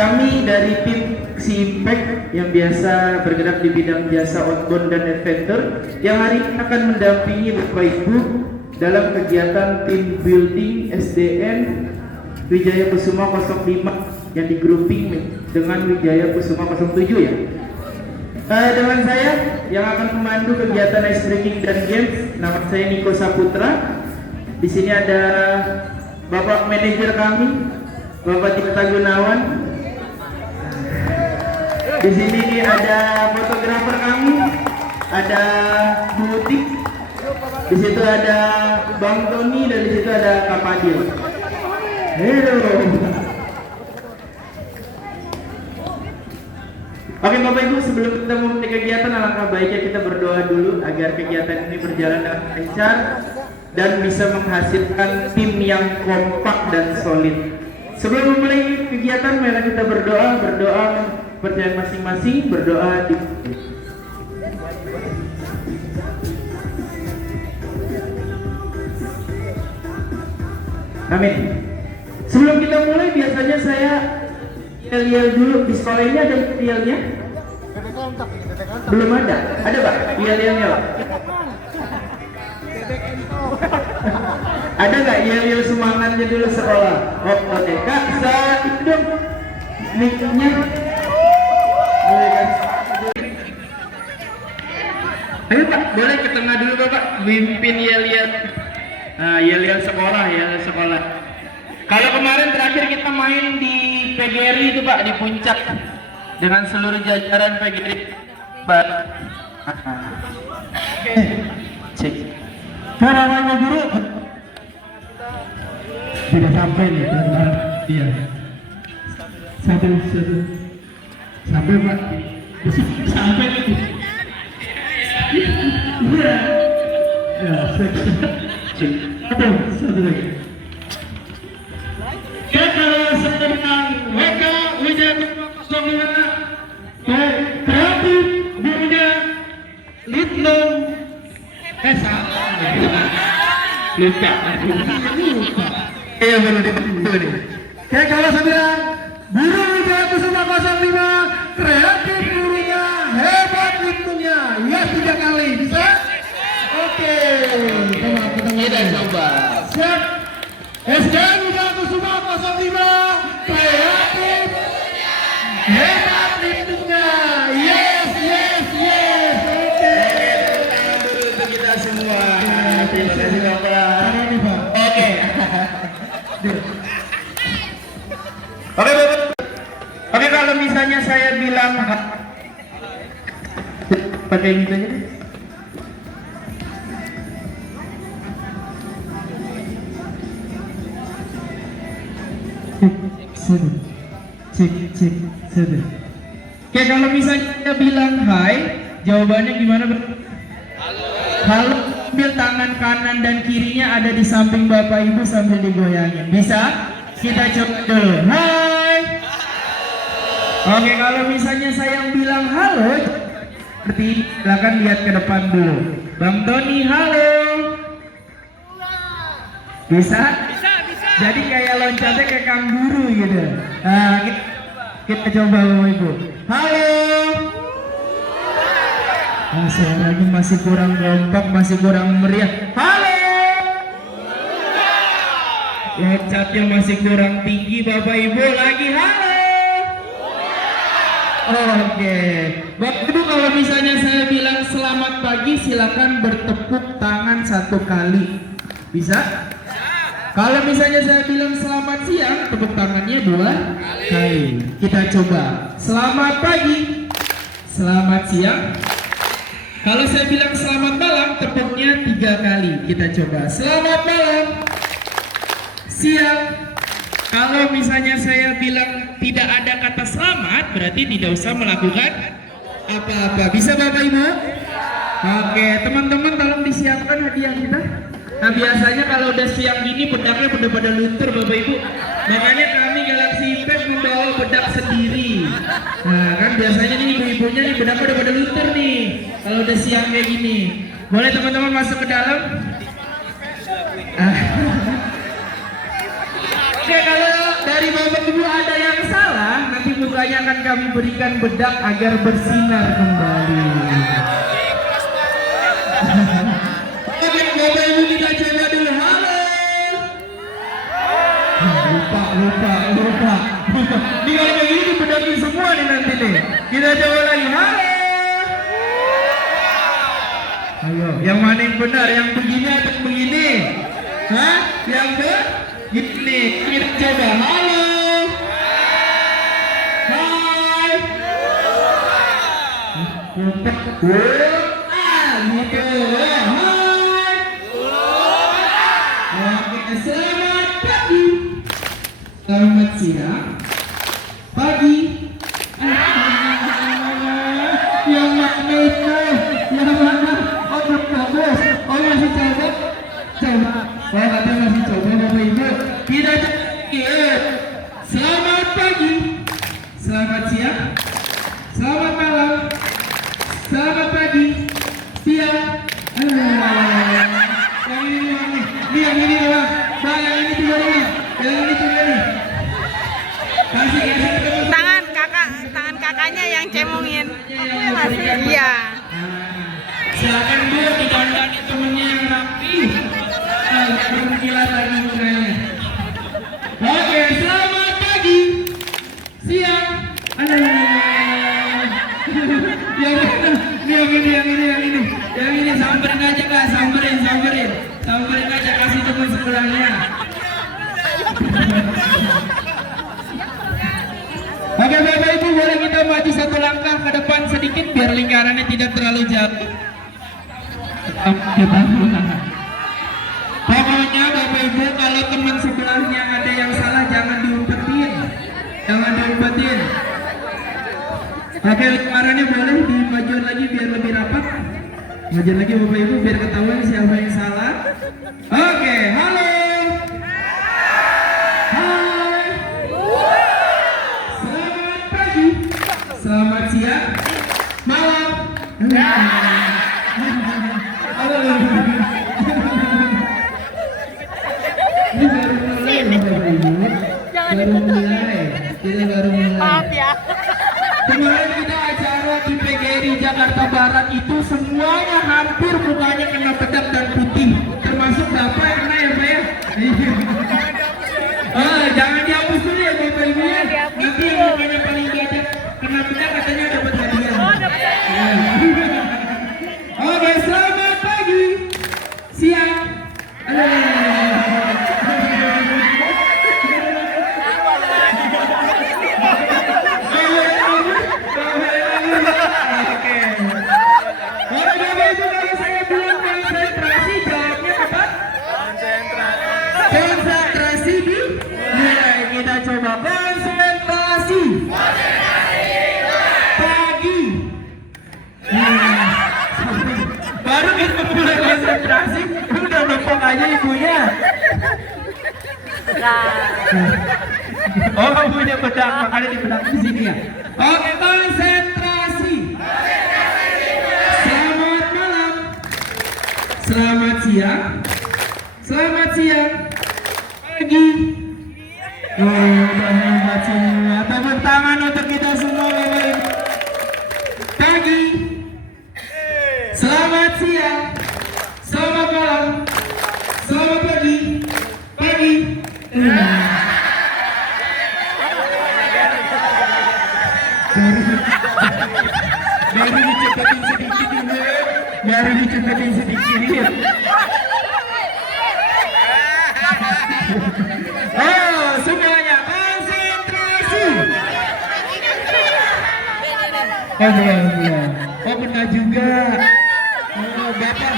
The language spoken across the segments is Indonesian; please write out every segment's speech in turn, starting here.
kami dari tim Si Impact yang biasa bergerak di bidang jasa outbound dan adventure yang hari ini akan mendampingi Bapak Ibu dalam kegiatan team building SDN Wijaya Kusuma 05 yang di grouping dengan Wijaya Kusuma 07 ya. Dengan saya yang akan memandu kegiatan ice breaking dan games, nama saya Niko Saputra. Di sini ada Bapak manajer kami, Bapak Tirta Gunawan. Di sini ada fotografer kami, ada Butik. Di situ ada Bang Tony dan di situ ada Kak Padil. Halo. Oke Bapak Ibu, sebelum kita memulai kegiatan, alangkah baiknya kita berdoa dulu agar kegiatan ini berjalan dengan lancar dan bisa menghasilkan tim yang kompak dan solid. Sebelum memulai kegiatan, mari kita berdoa percaya masing-masing, berdoa di Amin. Sebelum kita mulai, biasanya saya yel dulu. Di sekolah ini ada yelnya? Belum ada. Ada Pak? Yel-yelnya Pak? Ada nggak yel semangatnya dulu sekolah? Oh, oke. Kak, saat itu dong mic-nya. Ayo Pak, boleh ke tengah dulu Bapak, mimpin yel-yel. Nah, yel-yel sekolah. Kalau kemarin terakhir kita main di PGRI itu Pak, di puncak dengan seluruh jajaran PGRI Pak. Cek. Karena guru tidak sampai nih, iya. Satu sampai Pak, sampai itu. Ya, cek. Satu lagi. Ya, kalau sedang WK Wijaya 05 kreatif gurunya Litlo lupa. Iya baru dibentuk nih. Ya, kalau saya bilang guru Wijaya Kusuma 05 kreatif gurunya hebat Litlonya, ya 3 kali bisa. Oke, kita coba. Siap. SDN Wijaya Kusuma 05 kreatif hebat Litlonya. Yes. Oke. Tangan dulu untuk kita semua. Terima kasih Bapak. Oke. Oke Bapak. Oke, kalau misalnya saya bilang pakai gitu aja. Cek. Oke, kalau misalnya kita bilang hai, jawabannya gimana Bro? Halo. Ambil tangan kanan dan kirinya ada di samping Bapak Ibu sambil digoyangin. Bisa? Kita coba dulu. Hai. Oke, kalau misalnya saya bilang halo, seperti ini, silakan lihat ke depan dulu. Bang Tony, halo. Bisa? Jadi kayak loncatnya kayak kanguru gitu. Nah, kita coba Bapak Ibu. Halo. Nah, suaranya masih kurang kompak, masih kurang meriah. Halo. Loncatnya masih kurang tinggi Bapak Ibu. Lagi halo. Oke. Bapak Ibu, kalau misalnya saya bilang selamat pagi, silakan bertepuk tangan 1 kali. Bisa? Kalau misalnya saya bilang selamat siang, tepuk tangannya 2 kali. Kita coba. Selamat pagi. Selamat siang. Kalau saya bilang selamat malam, tepuknya 3 kali. Kita coba. Selamat malam. Siang. Kalau misalnya saya bilang tidak ada kata selamat, berarti tidak usah melakukan apa-apa. Bisa Bapak Ibu? Oke, teman-teman tolong disiapkan hadiah kita. Nah, biasanya kalau udah siang gini bedaknya udah pada luntur Bapak Ibu. Makanya kami Galaxy Impact membawa bedak sendiri. Nah, kan biasanya nih ibu-ibunya nih bedaknya udah pada luntur nih. Kalau udah siang kayak gini. Boleh teman-teman masuk ke dalam? Oke, kalau dari Bapak Ibu ada yang salah, nanti semuanya akan kami berikan bedak agar bersinar kembali. Oke, Bapak Ibu kita coba dulu. Halo. Lupa. Ini kalau kayak gini dibedakin semua nih nanti nih. Kita coba lagi. Halo. Ayo, yang mana yang benar? Yang begini atau begini? Hah? Yang begini. Kita coba. Halo. Hai. Gitu. Hai. Oke, selamat pagi. Selamat siang. Pagi. Yang mana itu? Yang mana? Oh, bagus. Oh, masih coba. Oh, katanya masih coba, Bapak Ibu. Kita coba. Selamat pagi. Selamat siang. Selamat malam. Selamat pagi. Siang. Yang ini doang. Bang, yang ini tiga nih. Yang ini tiga nih. Kasih tangan kakaknya yang cemongin. Iya. Silakan dulu didandani temennya yang rapi. Berkilat lagi mukanya. Oke, selamat pagi. Siang. Yang ini samperin aja Kak, samperin aja, kasih teman sebelahnya. Oke Bapak Ibu, boleh kita maju satu langkah ke depan sedikit biar lingkarannya tidak terlalu jauh. Pokoknya Bapak Ibu, kalau teman sebelahnya ada yang salah jangan diumpetin. Oke, lingkarannya boleh dimajuin lagi biar lebih rapat. Majuin lagi Bapak Ibu biar ketahuan siapa yang salah. Oke, halo. Hai. Selamat pagi. Selamat siang. Malam. Ini baru mulai Bapak Ibu. Baru mulai. Maaf ya. Kemarin kita acara di PGRI Jakarta Barat itu semuanya hampir mukanya kena bedak dan putih, termasuk Bapak yang kena ya Pak ya. Jangan dihapus dulu ya Bapak Ibu ya. Nanti yang mukanya paling banyak kena bedak katanya dapat hadiah. Oke, selamat pagi, siang. Konsentrasi di nilai. Kita coba konsentrasi pagi. Baru kita mulai konsentrasi udah lempeng aja ibunya. Oh, punya bedak, makanya di bedak di sini ya. Oke, konsentrasi. Selamat malam. Selamat siang. Selamat siang. Pagi. Udah hebat semua. Tepuk tangan untuk kita semua Bapak Ibu. Pagi. Selamat siang. Selamat malam. Selamat pagi. Pagi. Baru dicepetin sedikit. Oh, semuanya konsentrasi. Oh, iya. Oh, benar juga. Oh, Bapak.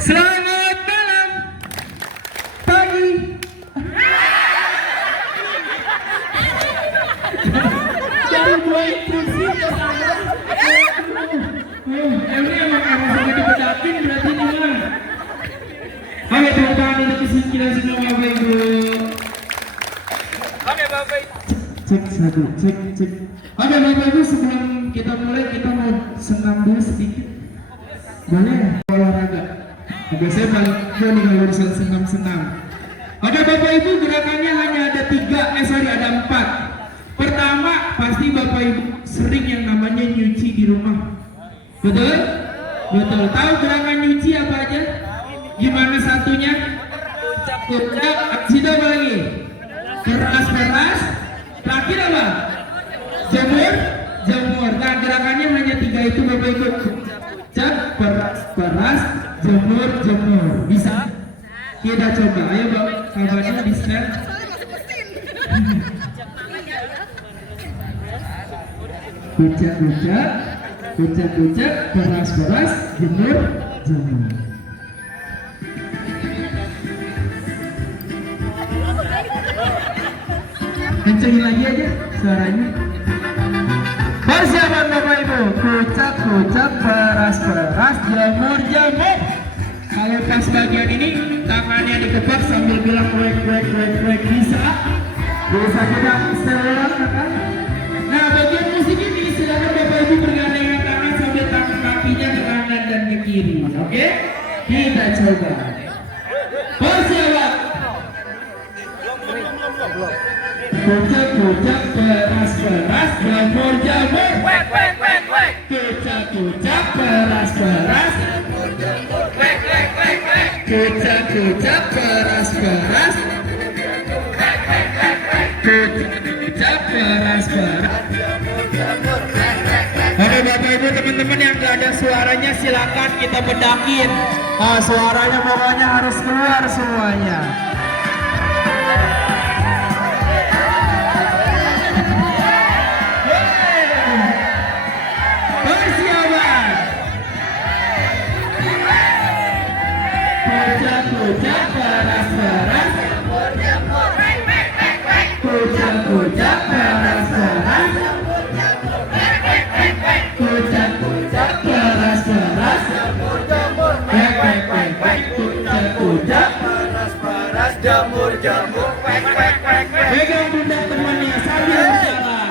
Selamat malam. Pagi. Dari dua instruksi ke sana. Ini emang sampai dibedakin berarti ini mah. Oke, tepuk tangan untuk kesimpulan semua Bapak Ibu. Oke Bapak Ibu. Cek satu, cek. Oke Bapak Ibu, sebelum kita mulai kita mau senam dulu sedikit. Boleh olahraga. Biasanya paling gue nih kalau urusan senam. Oke Bapak Ibu, gerakannya hanya ada ada 4. Pertama, pasti Bapak Ibu sering yang namanya nyuci di rumah. Betul? Betul. Tahu gerakan nyuci apa aja? Gimana satunya? Kucap, situ apa lagi? Peras. Terakhir apa? Jemur. Nah, gerakannya hanya 3 itu Bapak Ibu. Kucap, peras, jemur. Bisa? Kita coba. Ayo Bang, kabarnya di share. Kucap, peras, jemur. Kencengin lagi aja suaranya. Persiapan Bapak Ibu. Kucap, peras, jemur. Kalau pas bagian ini tangannya dikepak sambil bilang wek. Bisa kita setelan kan? Nah, bagian musik ini silakan Bapak Ibu bergandengan tangan sambil kakinya ke kanan dan ke kiri. Oke? Kita coba. Persiapan. Kucap, peras, jemur. Kucap, peras, kucap, peras. Oke Bapak Ibu, teman-teman yang gak ada suaranya silakan kita bedakin. Suaranya pokoknya harus keluar semuanya. Kucap, peras. Kucap, peras. Kucap, peras. Kucap, peras, jamur. Pegang pundak temannya sambil jalan.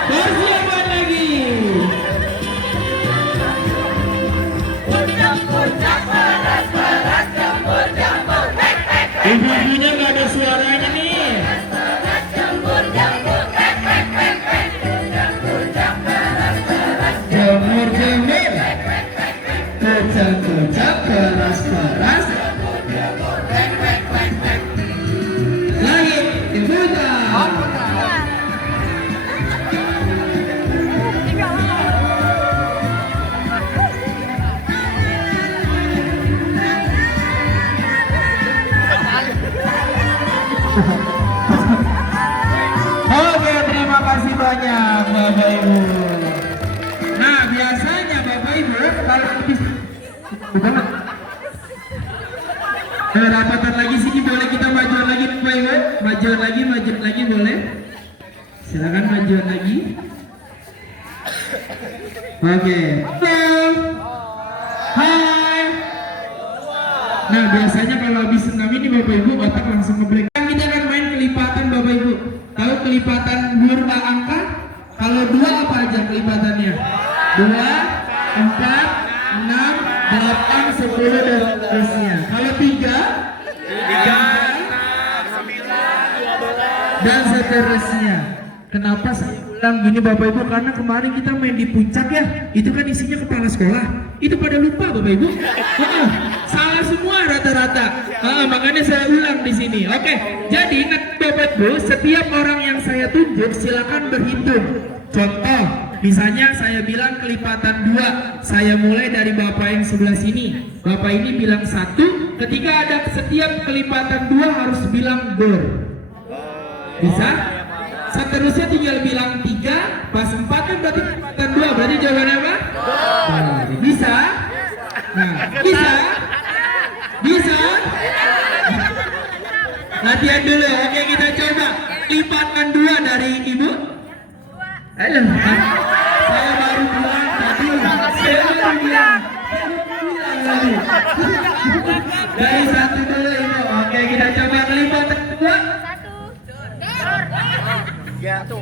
Persiapan lagi. Kucap, peras, jemur. Ibu-ibunya nggak ada suaranya nih. Jemur. Kucap, peras. Lagi, diputar. Oke, terima kasih banyak Bapak Ibu. Nah, biasanya Bapak Ibu kalau habis rapatan lagi sini boleh kita majuan lagi Bapak Ibu. Majuan lagi boleh. Silakan majuan lagi. Oke. Halo. Hai. Nah, biasanya kalau habis senam ini Bapak Ibu otak langsung ngeblank. Kita akan main kelipatan Bapak Ibu. Tahu kelipatan huruf angka? Kalau 2 apa aja kelipatannya? 2, 4, 6, 8, 10 dan seterusnya. Kalau 3, 9, dan seterusnya. Kenapa saya ulang gini Bapak Ibu? Karena kemarin kita main di puncak ya. Itu kan isinya kepala sekolah. Itu pada lupa Bapak Ibu. Salah semua rata-rata. Makanya saya ulang di sini. Oke. Jadi Bapak Ibu, setiap orang yang saya tunjuk silakan berhitung. Contoh, misalnya saya bilang kelipatan 2. Saya mulai dari Bapak yang sebelah sini. Bapak ini bilang 1. Ketika ada setiap kelipatan 2 harus bilang ber. Bisa? Seterusnya tinggal bilang 3, pas 4 kan berarti kelipatan 2. Berarti jawabannya apa? Bisa? Nah, bisa? Latihan dulu. Oke, kita coba. Lipatkan 2 dari Ibu. Halo. Saya baru bilang tadi. Dari 1 dulu Ibu. Oke, kita coba kelipatan 2. 1. Dor.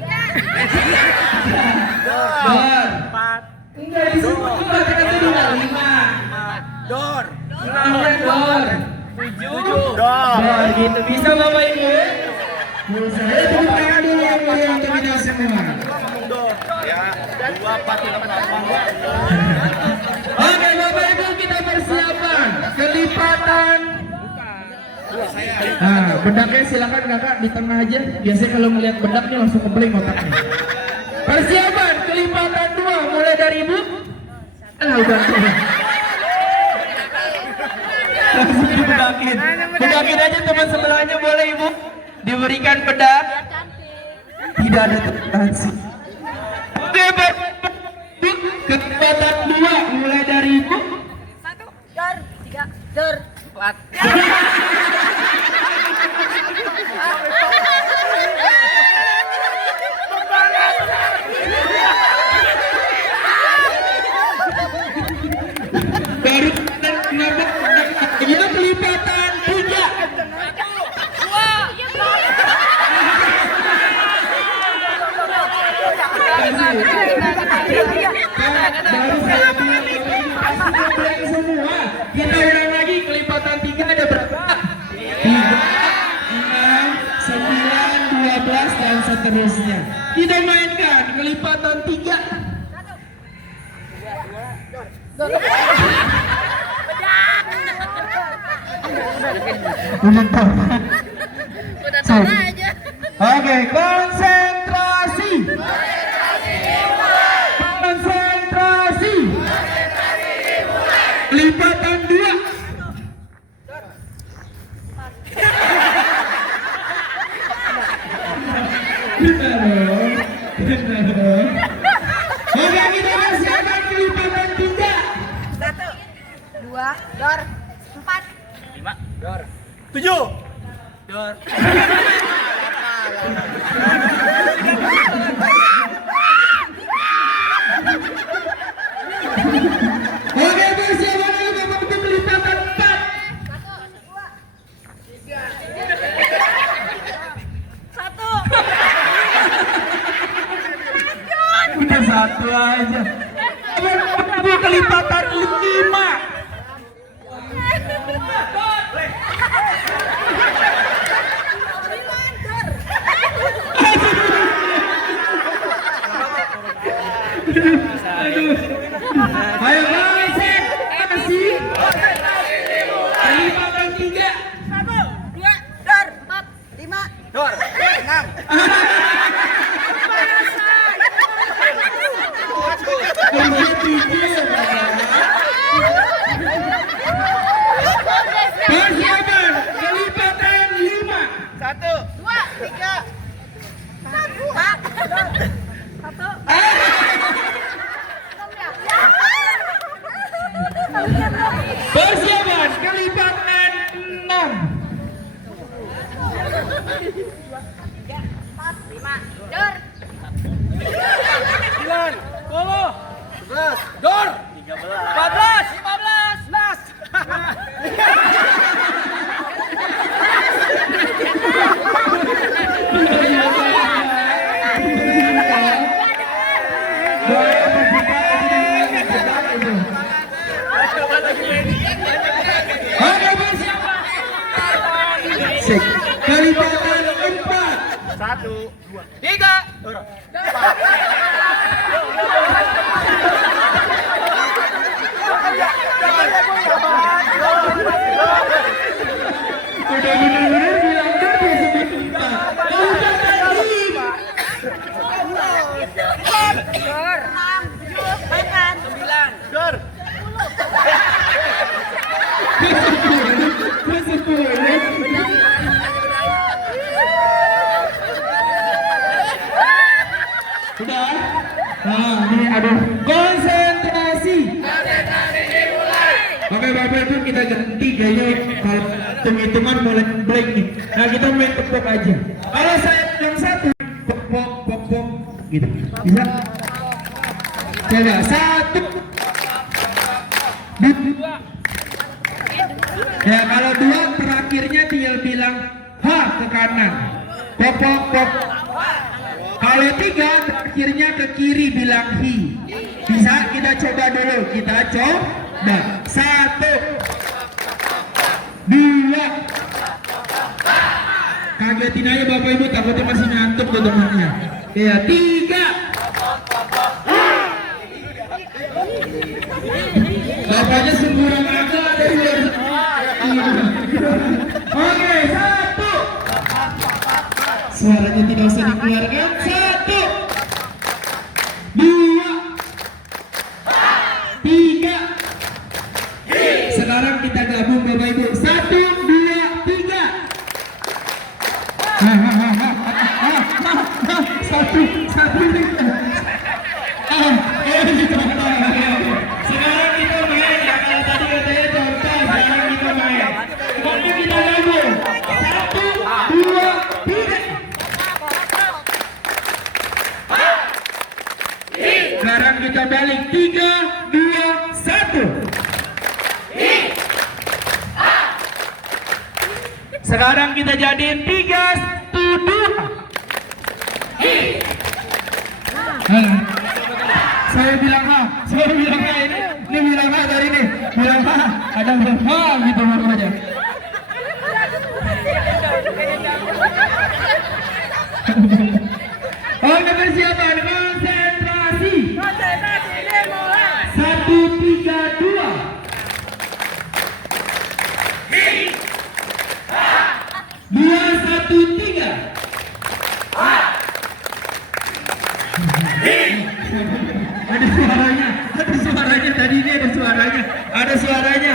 Empat. Enggak disebut juga kan tadi udah 5. Dor. Dor. 7. Dor gitu. Bisa Bapak Ibu? Bisa. Tepuk tangan dulu yang mulia untuk kita semua. Ya. 2, 4, 8. Oke Bapak Ibu, kita persiapan kelipatan. Nah, bedaknya silakan kakak di tengah aja. Biasanya kalau melihat bedaknya langsung kebling otaknya. Persiapan kelipatan 2 mulai dari ibu. Udah. Langsung dibedakin. Bedakin aja teman sebelahnya boleh ibu. Diberikan bedak. Tidak ada toleransi. Oke, kelipatan 2 mulai dari ibu. 1, dor, 3, dor, 4. Baru kenapa kita kelipatan 3. Baru saya bilang pasti blank semua. Kita ulang lagi kelipatan 3 ada berapa? 3, 6, 9, 12 dan seterusnya. Kita mainkan kelipatan 3. Oke, konsentrasi. Konsentrasi. Lipatan 2. Oke, kita persiapkan kelipatan 3. 1, 2, dor, 4. 5. Dor. 7. Dor. Oke, persiapan lagi untuk kelipatan 4. 1. Udah 1 aja. Oke, kelipatan 5. Ayo konsentrasi. Kelipatan 3. 1, 2, dor, 4, 5. Dor. 6. Persiapan kelipatan 5. 1. 2, 3. 1. Persiapan kelipatan 6. 5, dor. 9. 10. 11. Dor. 13. 14. 15. 16. Oke, persiapan. Kelipatan 4. 1, 2, 3. Dor. Udah bener-bener bilang dor dia sebut 4. Kelipatan 5. Dor. 6, 8. 9. Dor. Sudah? Nah, ini aduh. Konsentrasi. Oke Bapak Ibu, kita ganti gaya. Kalau hitung-hitungan mulai blank nih. Nah, kita main tepuk aja. Kalau saya yang satu, pok pok pok pok gitu. Bisa? Coba 1. 2. Ya kalau 2 terakhirnya tinggal bilang ha ke kanan. Pok pok pok. Kalau 3 terakhirnya ke kiri bilang hi. Bisa kita coba dulu. Kita coba. 1 2. Kagetin aja Bapak Ibu, takutnya masih ngantuk tuh temannya. Ya, 3. Bapaknya semburan raga dari luar. Oke, 1. Suaranya tidak usah dikeluarkan. 1 2 3. Sekarang kita gabung Bapak Ibu. 1 2 3. Satu ini. Sekarang kita main ya, kalau tadi katanya contoh, sekarang kita main. Pokoknya kita gabung. 1 2 3. Sekarang kita balik. 3 2 1. Sekarang kita jadiin 3 1 2. Saya bilang ini bilang dari ini bilang ada gitu aja. Oke, persiapan konsentrasi. 1 3 2. 2 1 3. Ada suaranya tadi ini ada suaranya.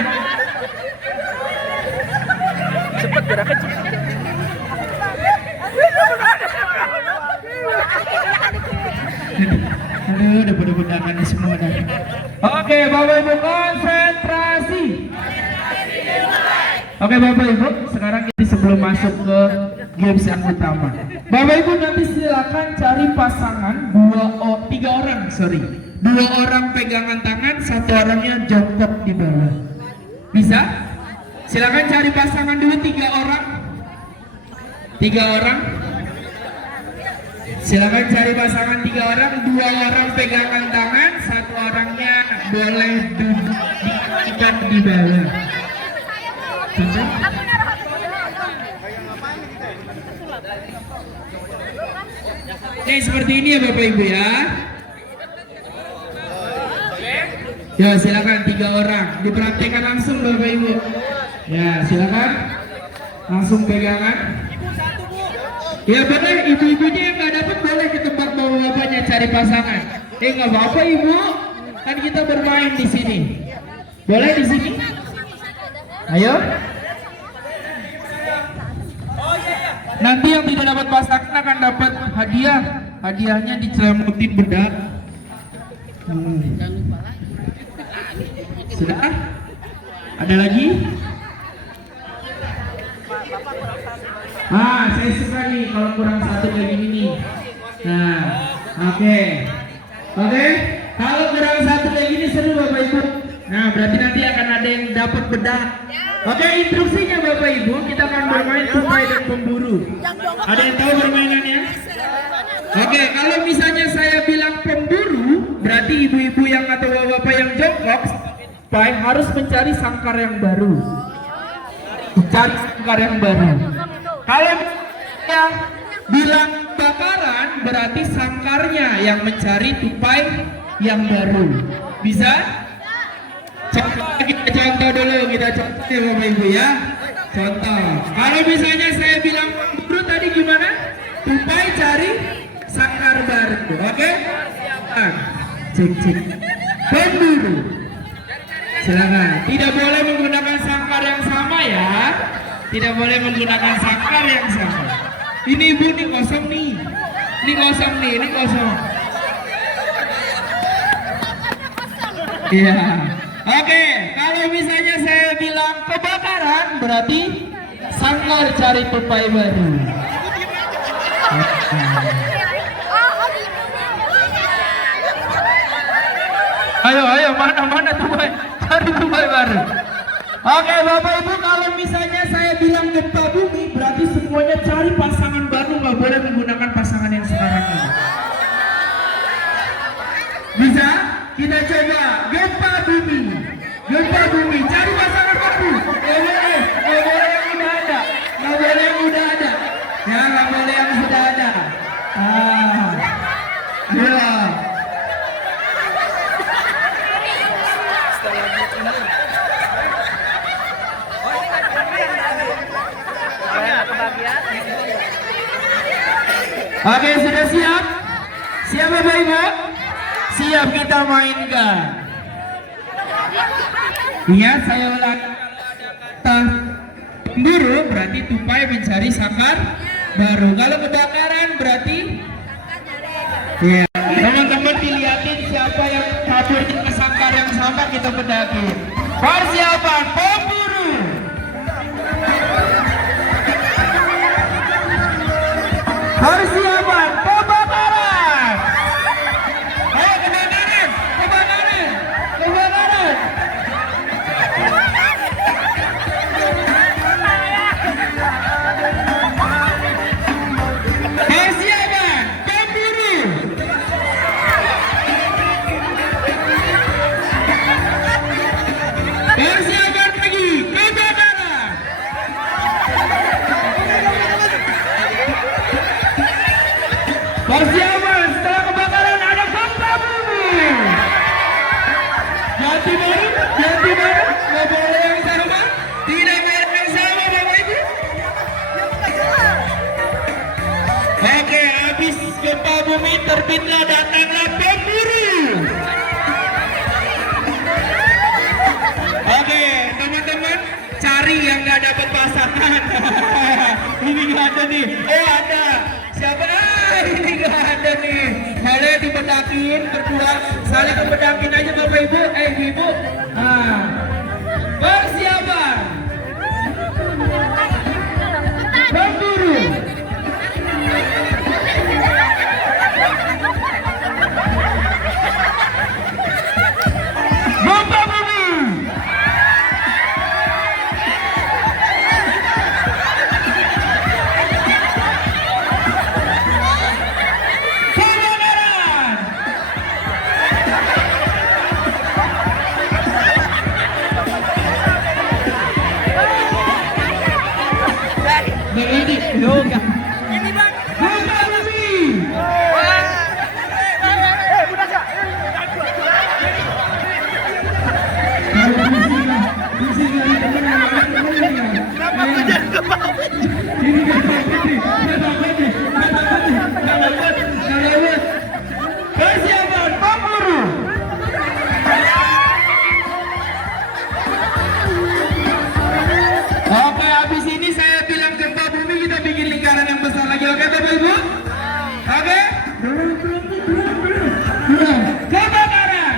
Cepet gerakan cepet. Aduh, udah pada undangannya semua dah. Oke, Bapak Ibu konsentrasi. Oke Bapak Ibu, sekarang kita sebelum masuk ke games yang utama, Bapak Ibu nanti silakan cari pasangan 3 orang pegangan tangan, 1 orangnya jongkok di bawah. Bisa? Silakan cari pasangan dulu 3 orang. 3 orang. Silakan cari pasangan 3 orang, 2 orang pegangan tangan, 1 orangnya boleh duduk di bawah. Nih seperti ini ya Bapak Ibu ya. Ya silakan 3 orang dipraktekkan langsung Bapak Ibu. Ya silakan langsung pegangan. Ya boleh, ibu-ibunya yang nggak dapat boleh ke tempat bapak-bapaknya cari pasangan. Nggak apa-apa Ibu, kan kita bermain di sini. Boleh di sini? Ayo. Nanti yang tidak dapat pasangan akan dapat hadiah. Hadiahnya dicelemutin bedak. Sudah? Ada lagi? Saya suka nih kalau kurang 1 kayak gini nih. Nah, oke. Kalau kurang 1 kayak gini seru Bapak Ibu. Nah, berarti nanti akan ada yang dapat bedak. Oke, instruksinya Bapak Ibu, kita akan bermain tupai dan pemburu. Ada yang tahu permainannya? Oke, kalau misalnya saya bilang pemburu, berarti ibu-ibu yang atau bapak-bapak yang jongkok harus mencari sangkar yang baru. Cari sangkar yang baru. Kalau yang bilang bakaran, berarti sangkarnya yang mencari tupai yang baru. Bisa? Kita contoh dulu, kita contoh ya Bapak Ibu ya. Contoh. Kalau misalnya saya bilang pemburu tadi gimana? Tupai cari sangkar baru. Oke? Cek. Pemburu. Silakan. Tidak boleh menggunakan sangkar yang sama ya. Tidak boleh menggunakan sangkar yang sama. Ini Ibu nih kosong nih. Ini kosong. Iya. Oke, kalau misalnya saya bilang kebakaran, berarti sangkar cari tupai baru. Ayo, mana tupai? Cari tupai baru. Oke, Bapak Ibu, kalau misalnya saya bilang gempa bumi, berarti semuanya cari pasangan baru, nggak boleh menggunakan pasangan yang sekarang ini. Oke, sudah siap? Siap Bapak Ibu? Siap, kita mainkan. Ingat, saya ulangi, kata buru berarti tupai mencari sangkar baru. Kalau kebakaran berarti ya. Teman-teman dilihatin siapa yang kabur ke sangkar yang sama, kita bedaki. Persiapan pemburu. Persiapan kebakaran. Ayo kebakaran, kebakaran, kebakaran. Persiapan pemburu. Persiapan pergi kebakaran. Persiapan setelah kebakaran ada gempa bumi. Ganti baru, nggak boleh yang sama, tidak boleh yang sama Bapak Ibu. Oke, habis gempa bumi terbitlah datanglah pemburu. Oke, teman-teman cari yang nggak dapat pasangan. Ini nggak ada nih. Oh ada. Siapa? Ini nggak ada nih. Boleh dibedakin berdua. Saling membedakin aja Bapak Ibu. Ibu. Nah, persiapan. Pemburu. Gempa bumi. Kebakaran. Berhenti. Yoga. Ini bang. Gempa bumi. Budak ya. Persiapan pemburu. Oke, habis ini saya bilang gempa bumi, kita bikin lingkaran yang besar lagi. Oke Bapak Ibu? Oke? Kebakaran.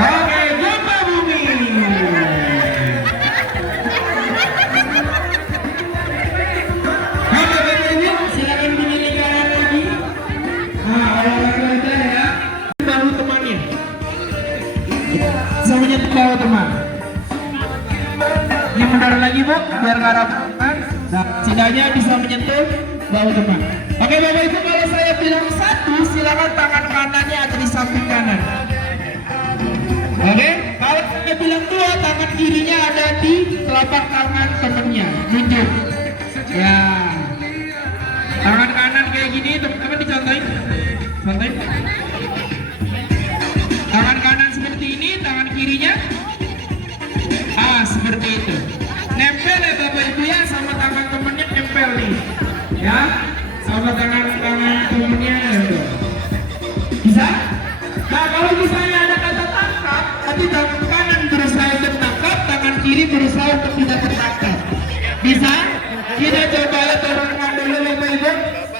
Oke, gempa bumi. Oke Bapak Ibu, silakan bikin lingkaran lagi. Nah, olahraga ya. Bahu temannya. Bisa menyentuh bahu teman. Ini mundur lagi Bu, biar nggak rapat. Nah, setidaknya bisa menyentuh bahu teman. Oke Bapak Ibu, kalau saya bilang satu, silakan tangan kanannya ada di samping kanan. Oke, kalau saya bilang dua, tangan kirinya ada di telapak tangan temennya. Nunjuk. Ya. Tangan kanan kayak gini, teman-teman dicontohin. Contohin. Tangan kanan seperti ini, tangan kirinya seperti itu. Nempel ya Bapak Ibu ya, sama tangan temennya nempel nih. Ya, sama tangan temennya nempel. Bisa? Nah, kalau misalnya ada kata tangkap, nanti tangan kanan berusaha untuk tangkap, tangan kiri berusaha untuk tidak tertangkap. Bisa? Kita coba lihat orang dulu Bapak Ibu.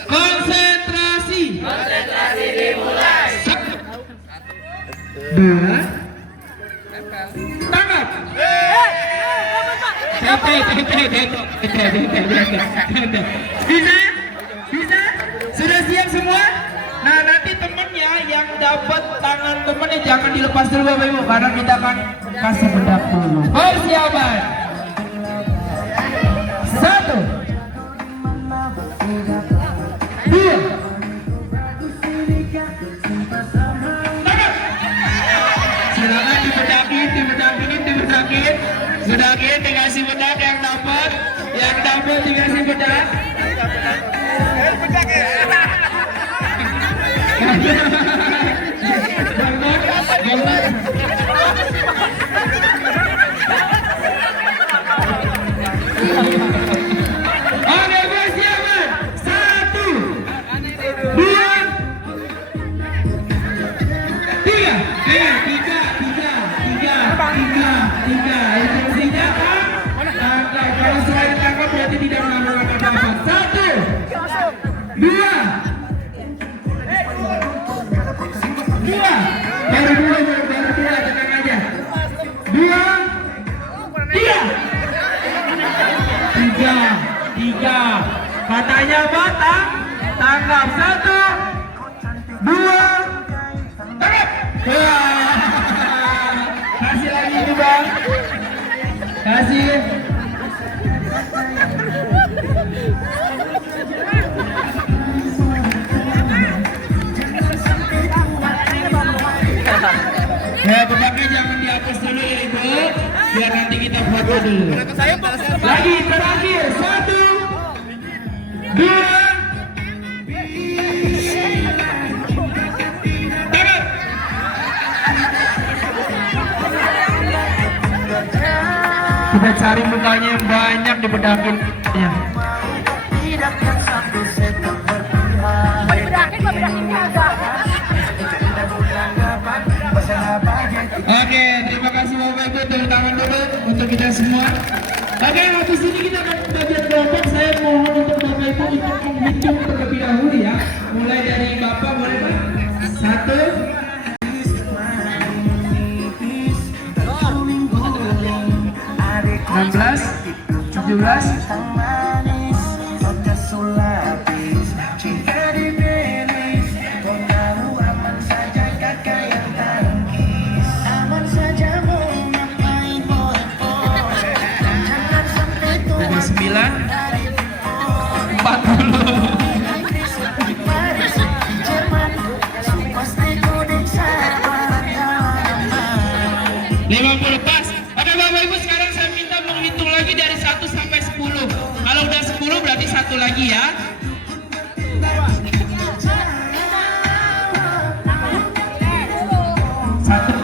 Konsentrasi. Konsentrasi dimulai. Dua. Tangkap. Bisa? Bisa? Sudah siap semua? Nah, nanti temennya yang dapat tangan temennya jangan dilepas dulu Bapak Ibu, karena kita akan kasih bedak dulu. Persiapan. Satu. Dua. Tangkap. Silakan dibedakin. Bedakin dikasih bedak yang dapat dikasih bedak. Katanya batang. Tangkap 1, 2, tangkap. Wah. Kasih lagi nih bang. Kasih. Ya, bebeknya jangan dihapus dulu ya ibu, biar nanti kita foto dulu. Lagi terakhir 1, 2, tangkap. Kita cari mukanya yang banyak dibedakin ya. Oke, terima kasih Bapak Ibu, tepuk tangan dulu untuk kita semua. Oke, habis ini kita akan bagian kelompok. Saya mohon untuk Bapak Ibu untuk menghitung terlebih dahulu ya. Mulai dari Bapak, boleh Pak? 1, 16, 17, 50 pas. Oke Bapak Ibu, sekarang saya minta menghitung lagi dari 1 sampai 10. Kalau udah 10 berarti 1 lagi ya. 1,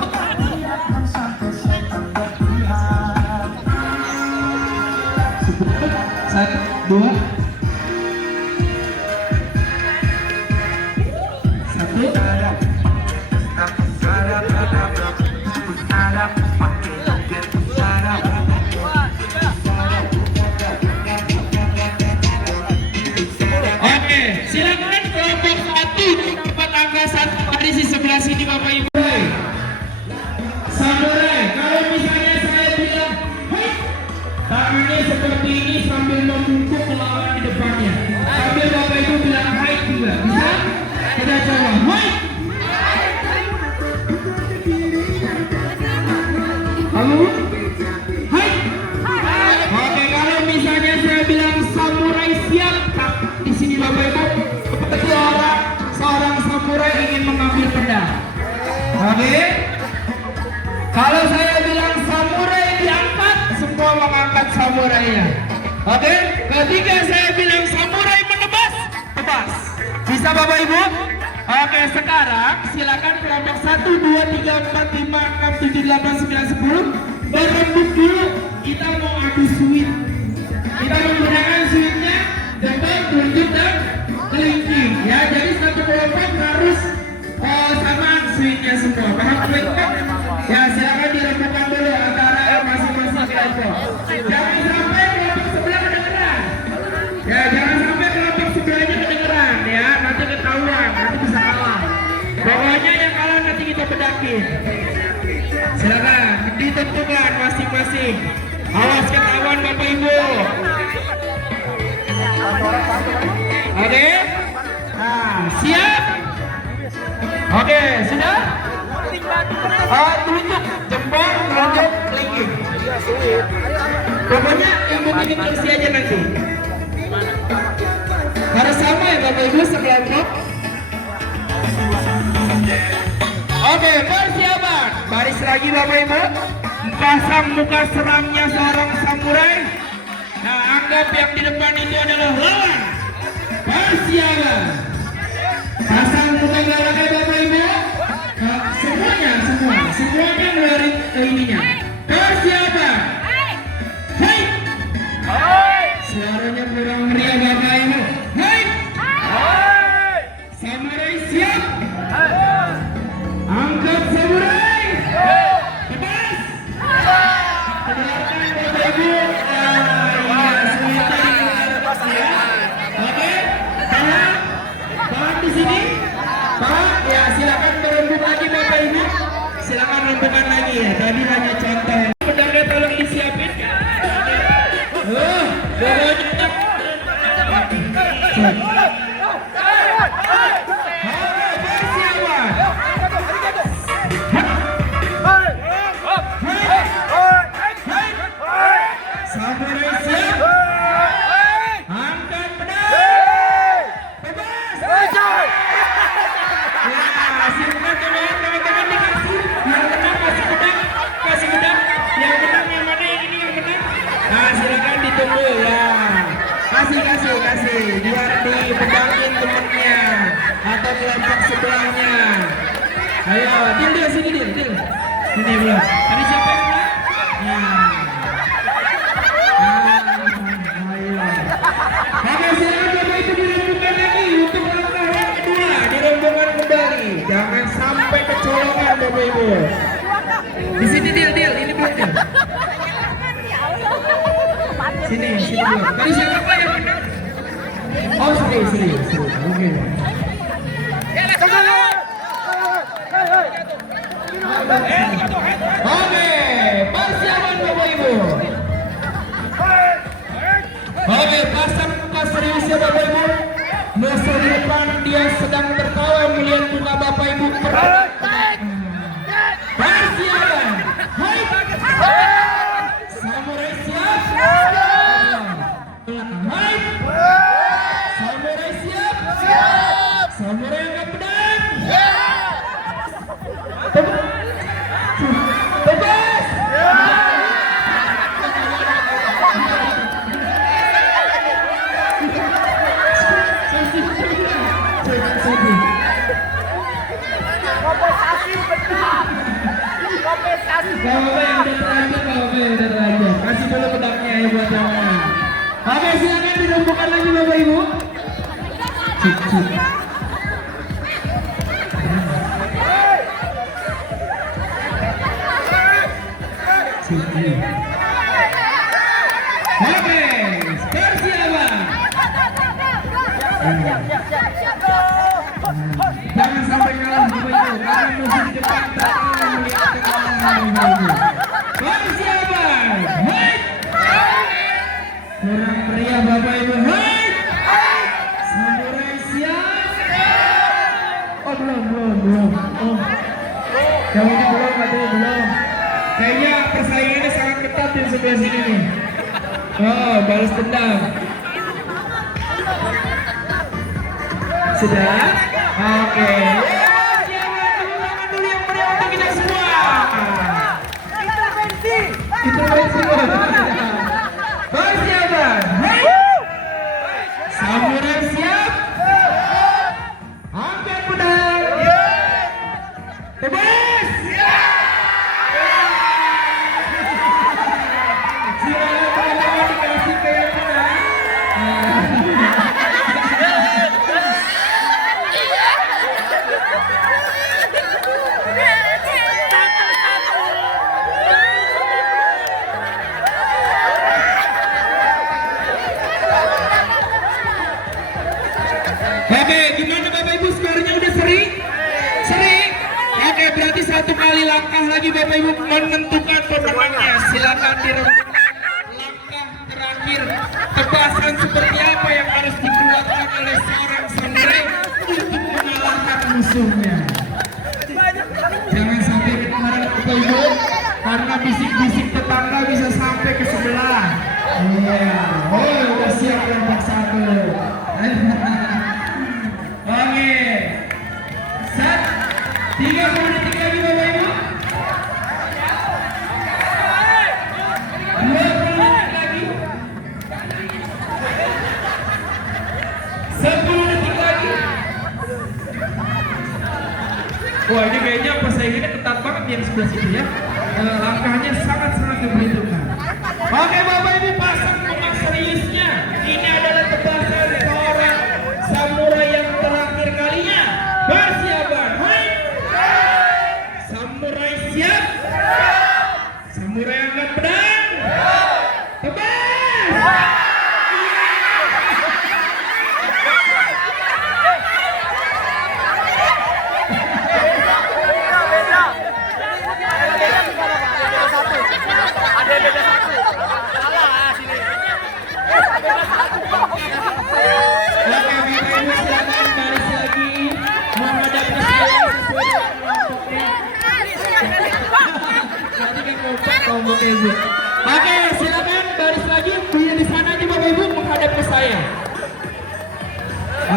2, 1. Silakan kelompok 1 dapat angka 1 dari sebelah sini Bapak Ibu. Samurai, kalau misalnya saya bilang hei, tangannya seperti ini sambil membungkuk ke lawan di depannya. Sambil Bapak Ibu bilang hai juga, bisa? Kita coba, hai. Halo? Hai. Oke, kalau misalnya saya bilang samurai siap, di sini Bapak Ibu seperti seorang samurai ingin mengambil pedang. Oke? Kalau saya bilang samurai diangkat, semua mengangkat samurainya. Oke? Ketika saya bilang samurai menebas, tebas. Bisa Bapak Ibu? Oke, sekarang silakan kelompok 1, 2, 3, 4, 5, 6, 7, 8, 9, 10 berembuk dulu. Kita mau adu sweet. Kita menggunakan sweetnya jempol, tunjuk, dan kelingking. Ya, jadi satu kelompok harus sama sweetnya semua. Paham teman-teman? Ya, silakan dirembukan dulu antara masing-masing kelompok. Jangan sampai kelompok sebelah kedengeran. Ya, jangan sampai kelompok sebelahnya kedengeran ya. Nanti ketahuan, nanti bisa kalah. Pokoknya yang kalah nanti kita bedakin. Silakan ditentukan masing-masing. Awas ketahuan Bapak Ibu. Oke? Nah, siap? Oke, sudah? Tunjuk jempol, tunjuk kelingking. Pokoknya yang penting instruksi aja nanti. Harus sama ya Bapak Ibu sekelompok. Oke, persiapan. Baris lagi Bapak Ibu. Pasang muka seramnya seorang samurai. Nah, anggap yang di depan itu adalah lawan. Persiapan. Pasang muka belakangnya Bapak Ibu. Semuanya melalui ininya. Persiapan. Hai. Suaranya kurang meriah Bapak Ibu. Hai. Samurai siap. Angkat samurai. Bebas. Dengarkan Bapak Ibu. Oke. Tahan di sini. Tahan. Ya, silakan berembuk lagi Bapak Ibu. Silakan rembukan lagi ya. Tadi hanya contoh. Pedangnya tolong disiapin. Pokoknya ya. Kasih biar dipegangin temennya atau kelompok sebelahnya. Ayo, Dil sini Dil. Sini belum. Tadi siapa yang menang? Ya. Ayo. Oke, silakan Bapak Ibu dirembungkan lagi untuk langkah yang kedua. Dirembungkan kembali. Jangan sampai kecolongan Bapak Ibu. Di sini Dil, ini belum Dil. Sini belum. Tadi siapa yang menang? Oh, sini. Oke. Oke, persiapan Bapak Ibu. Oke, pasang muka serius ya Bapak Ibu. Masa di depan dia sedang tertawa melihat muka Bapak Ibu. Persiapan. Hai. Samurai siap. Hai. Samurai siap. Samurai angkat pedang. Bebas. Kompensasi. Bapak yang udah terlanjur. Kasih dulu pedangnya ya buat yang menang. Oke, silakan dirembukkan lagi Bapak Ibu. Cuk. Oke, persiapan. Jangan sampai kalah Bapak Ibu, karena musim depan terlalu melihat kekalahan Bapak Ibu. Persiapan. Hai. Kurang meriah Bapak Ibu. Hai. Samurai siap. Oh belum. Oh. Jawabnya belum katanya belum. Kayaknya persaingannya sangat ketat di sebelah sini nih. Oh, balas dendam. Sudah? Oke. Tangan dulu yang meriah untuk kita semua. Intervensi. Persiapan. Hai. Samurai siap. Angkat pedang. Bebas. Silakan teman-teman dikasih ke yang menang. Oke, gimana Bapak Ibu skornya udah seri? Oke, berarti satu kali langkah lagi Bapak Ibu menentukan pemenangnya. Silakan dirembuk langkah terakhir. Tebasan seperti apa yang harus dikeluarkan oleh seorang samurai untuk mengalahkan musuhnya. Jangan sampai kedengaran Bapak Ibu, karena bisik-bisik tetangga bisa sampai ke sebelah. Iya, oh udah siap lompat satu. Oke, 30 detik lagi Bapak Ibu. 20 detik lagi. 10 detik lagi. Wah, ini kayaknya persaingannya ketat banget yang sebelah sini ya. Langkahnya sangat-sangat diperhitungkan. Oke Bapak Ibu, pasang muka seriusnya. Ini adalah tebasan seorang samurai yang terakhir kalinya. Persiapan. Hai. Samurai siap. Samurai angkat pedang. Tebas. Oke, silakan baris lagi di sana aja Bapak Ibu menghadap ke saya.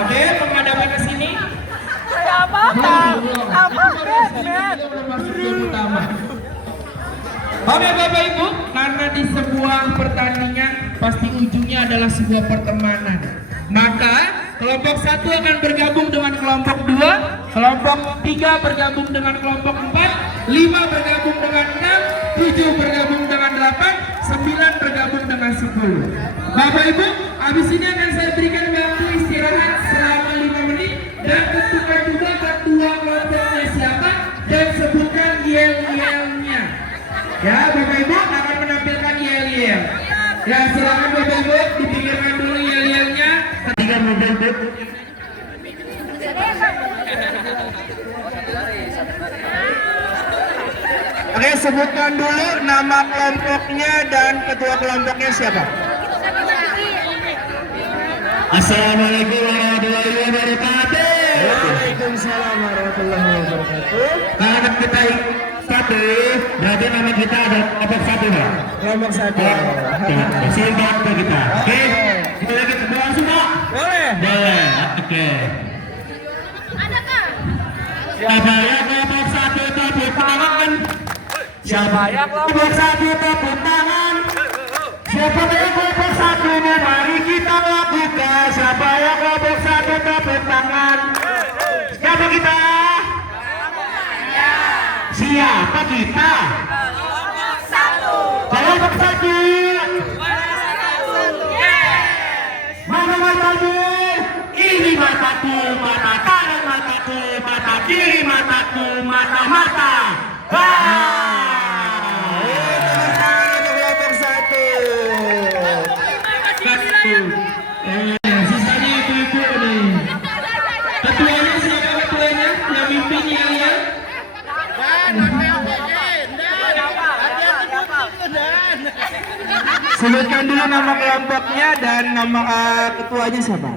Oke, menghadap ke sini. Oke Bapak Ibu, karena di sebuah pertandingan pasti ujungnya adalah sebuah pertemanan. Maka kelompok 1 akan bergabung dengan kelompok 2, kelompok 3 bergabung dengan kelompok 4, 5 bergabung dengan 6, 7 bergabung dengan 8, 9 bergabung dengan 10. Bapak Ibu, habis ini akan saya berikan waktu istirahat selama 5 menit dan tentukan juga ketua kelompoknya siapa dan sebutkan yel-yelnya. Ya, Bapak Ibu akan menampilkan yel-yel. Ya, silakan Bapak Ibu dipikirkan dulu yel-yelnya. Ketika Bapak Ibu. Oke, sebutkan dulu nama kelompoknya dan ketua kelompoknya siapa? Assalamualaikum warahmatullahi wabarakatuh. Waalaikumsalam warahmatullahi wabarakatuh. Karena kita satu, berarti nama kita ada kelompok 1, Pak. Kelompok 1. Singkat ke kita. Oke. Kita lagi berdoa semua. Boleh. Boleh. Oke. Siapa yang kelompok 1 tepuk tangan? Siapa yang kelompok 1 tepuk tangan? Siapa yang kelompok 1 mari kita lakukan. Siapa yang kelompok 1 tepuk tangan? Siapa kita? Siapa kita? Kelompok 1. Mana matamu? Ini mataku, mata kanan mataku, mata kiri mataku, mata-mata. Kelompok 1. Sisanya ibu-ibu nih. Ketuanya siapa ketuanya? Yang mimpin ya? Sebutkan dulu nama kelompoknya dan nama ketuanya siapa?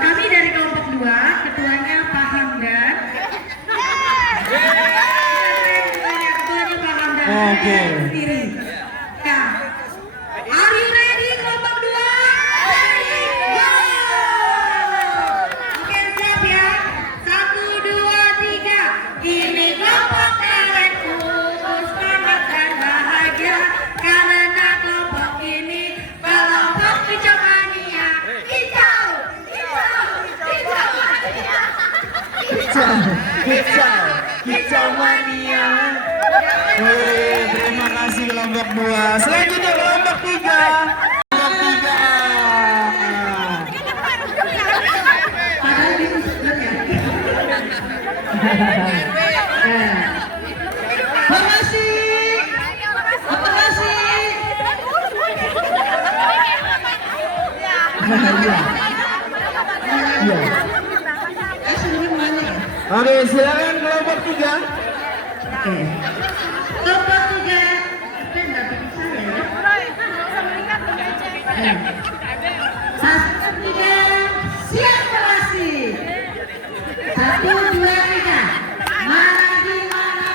Kami dari kelompok 2, ketuanya Pak Hamdan. Ketuanya Pak Hamdan. Oke. Sendiri. Ya. Are you ready kelompok 2? Ready? Go! Oke, siap ya. 1, 2, 3. Ini kelompok kalianku, semangat dan bahagia. Karena kelompok ini kelompok hijau mania. Hijau, hijau, hijau mania. Hijau mania. Terima kasih kelompok 2. Selanjutnya kelompok 3. Kelompok 3. Padahal itu sebut ya. Makasih. Oke, silakan kelompok 3. Kelompok 3. Satu, 3. Siap operasi. 1, 2, 3. Mana di mana?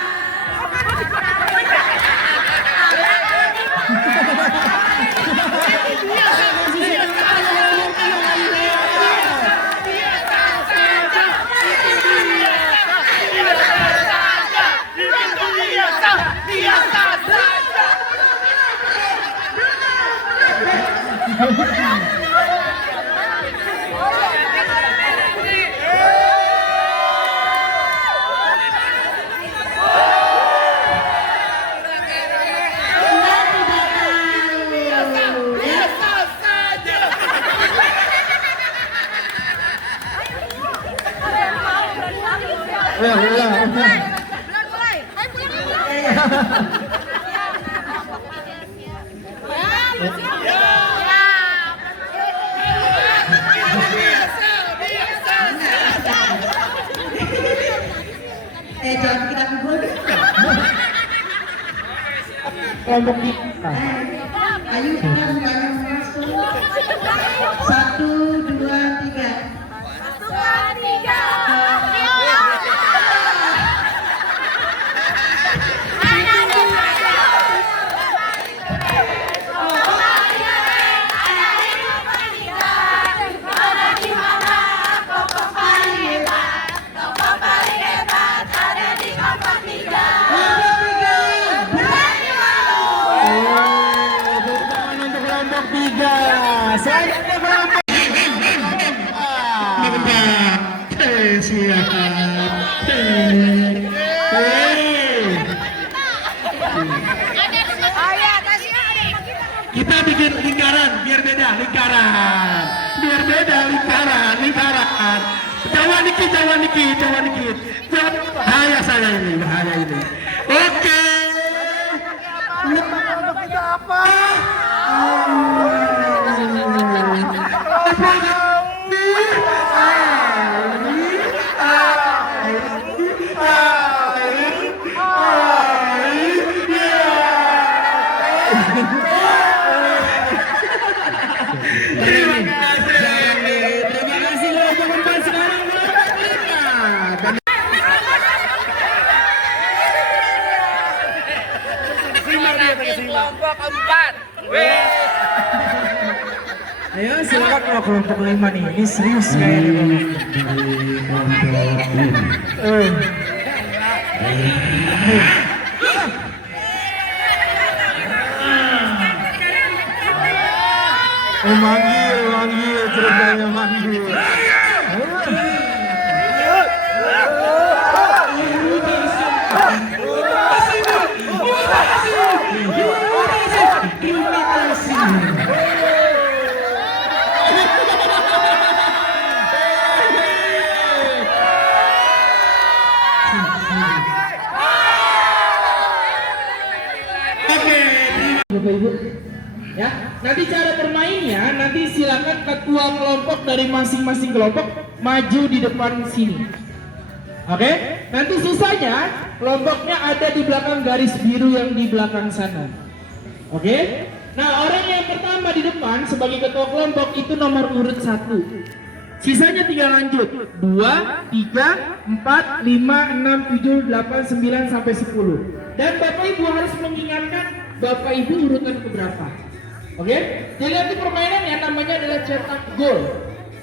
Jangan kita kumpul. Kelompok 3. Ayo kita semuanya masuk. 1, 2, 3. Selanjutnya kelompok siap. Kita bikin lingkaran biar beda lingkaran. Jawa dikit. Bahaya saya ini, bahaya ini. Oke. Apa? Terima kasih loh teman-teman. Sekarang kelompok 5. Kelompok 4. Ayo silakan kalau kelompok 5 nih. Ini serius kayaknya. Manggil, ceritanya manggil. Bapak Ibu, ya. Nanti cara bermainnya, nanti silakan ketua kelompok dari masing-masing kelompok maju di depan sini. Oke? Nanti sisanya kelompoknya ada di belakang garis biru yang di belakang sana. Oke? Nah, orang yang pertama di depan sebagai ketua kelompok itu nomor urut 1. Sisanya tinggal lanjut 2, 3, 4, 5, 6, 7, 8, 9 sampai 10. Dan Bapak Ibu harus mengingatkan Bapak Ibu urutan keberapa. Oke? Jadi nanti permainan yang namanya adalah cetak gol.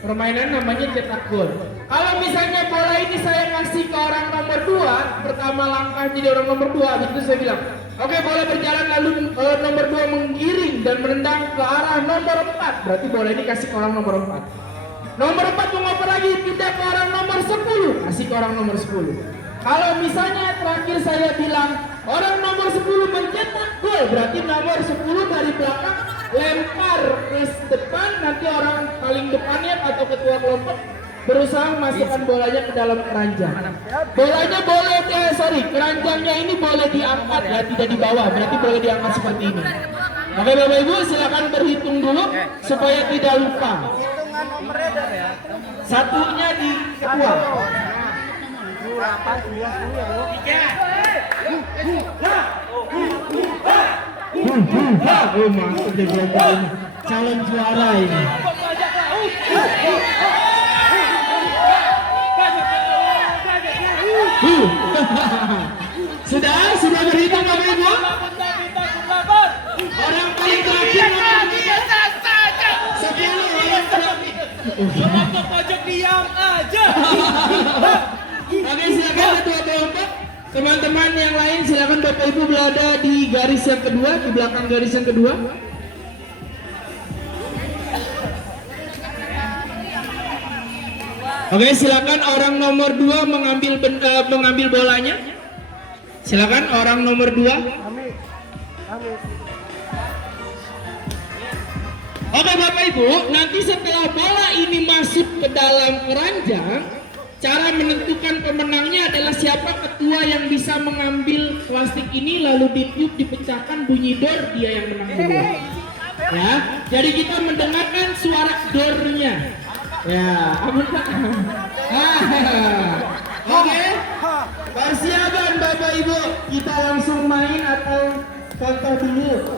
Permainan namanya cetak gol. Kalau misalnya bola ini saya kasih ke orang nomor 2, pertama langkah jadi orang nomor 2, habis itu saya bilang, oke, bola berjalan lalu nomor 2 menggiring dan menendang ke arah nomor 4. Berarti bola ini kasih ke orang nomor 4. Nomor 4 mengoper lagi, pindah ke orang nomor 10, kasih ke orang nomor 10. Kalau misalnya terakhir saya bilang orang nomor 10 mencetak gol, berarti nomor 10 dari belakang lempar ke depan, nanti orang paling depannya atau ketua kelompok berusaha memasukkan bolanya ke dalam keranjang. Bolanya boleh, keranjangnya ini boleh diangkat ya, tidak di bawah, berarti boleh diangkat seperti ini. Oke Bapak Ibu, silakan berhitung dulu supaya tidak lupa. Satunya di ketua. Oh mantap deh kelompok ini, calon juara ini. Sudah berhitung Bapak Ibu? Orang paling terakhir 10 Kelompok pojok diam aja. Oke, silakan ketua kelompok. Teman-teman yang lain silakan Bapak Ibu berada di garis yang kedua, di belakang garis yang kedua. Oke, silakan orang nomor 2 mengambil bolanya. Silakan orang nomor 2. Oke Bapak Ibu, nanti setelah bola ini masuk ke dalam keranjang, cara menentukan pemenangnya adalah siapa ketua yang bisa mengambil plastik ini lalu ditiup, dipecahkan, bunyi dor, dia yang menang duluan. Ya, jadi kita mendengarkan suara dornya. Ya, ampun Pak. Oke, persiapan Bapak Ibu, kita langsung main atau contoh dulu?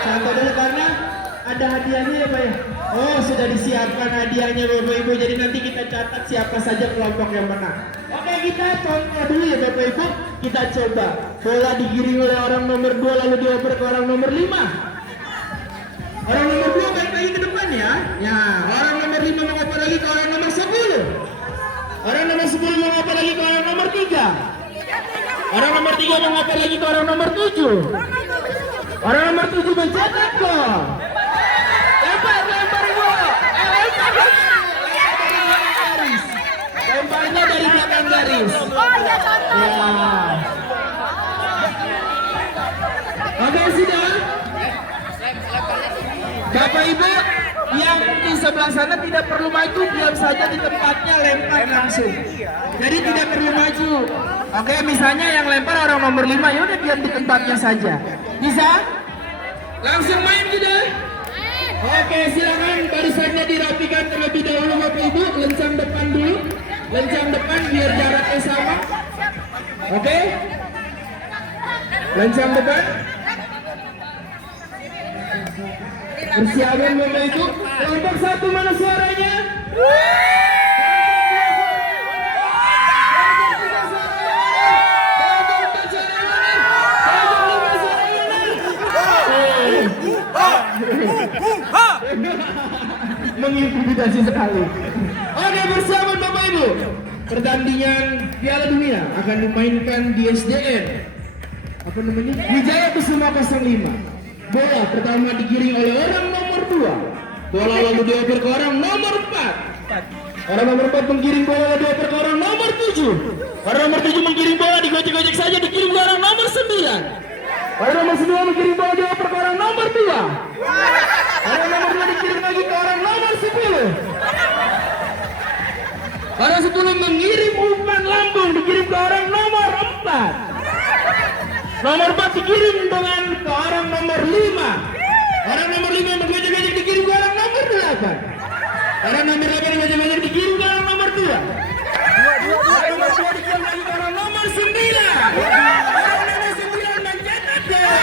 Contoh dulu karena ada hadiahnya ya Pak ya? Oh, sudah disiapkan hadiahnya Bapak Ibu, jadi nanti kita catat siapa saja kelompok yang menang. Oke, kita contoh dulu ya Bapak Ibu. Kita coba bola digiring oleh orang nomor 2 lalu dioper ke orang nomor 5. Orang nomor 2 balik lagi ke depan ya. Ya, orang nomor 5 mengoper lagi ke orang nomor 10. Orang nomor 10 mengoper lagi ke orang nomor 3. Orang nomor 3 mengoper lagi ke orang nomor 7. Orang nomor 7 mencetak gol. Lempar Bapak Ibu yang di sebelah sana tidak perlu maju, diam saja di tempatnya, lempar langsung. Jadi tidak perlu maju. Oke, misalnya yang lempar orang nomor 5, ya udah diam di tempatnya saja. Bisa? Langsung main gitu. Oke, silakan barisannya dirapikan terlebih dahulu Bapak Ibu, lencang depan dulu. Lencang depan biar jaraknya sama. Oke? Lencang depan. Persiapan Bapak Ibu. Kelompok 1 mana suaranya? Mengintimidasi sekali. Oke, persiapan Bapak Ibu. Pertandingan Piala Dunia akan dimainkan di SDN. Apa namanya? Wijaya Kusuma 05. Bola pertama digiring oleh orang nomor 2. Bola lalu dioper ke orang nomor 4. Orang nomor 4 menggiring bola lalu dioper ke orang nomor 7. Orang nomor 7 menggiring bola digocek-gocek saja dikirim ke orang nomor 9. Orang nomor 9 menggiring bola dioper ke orang nomor 2. Orang nomor 2 dikirim lagi ke orang nomor 10. Orang 10 mengirim umpan lambung dikirim ke orang nomor 4. Nomor 4 dikirim dengan ke orang nomor 5. Orang nomor 5 menggojek-gojek dikirim ke orang nomor 8. Orang nomor 8 menggojek-gojek dikirim ke orang nomor 2. Orang nomor 2 dikirim lagi ke orang nomor 9. Orang nomor 9 mencetak gol.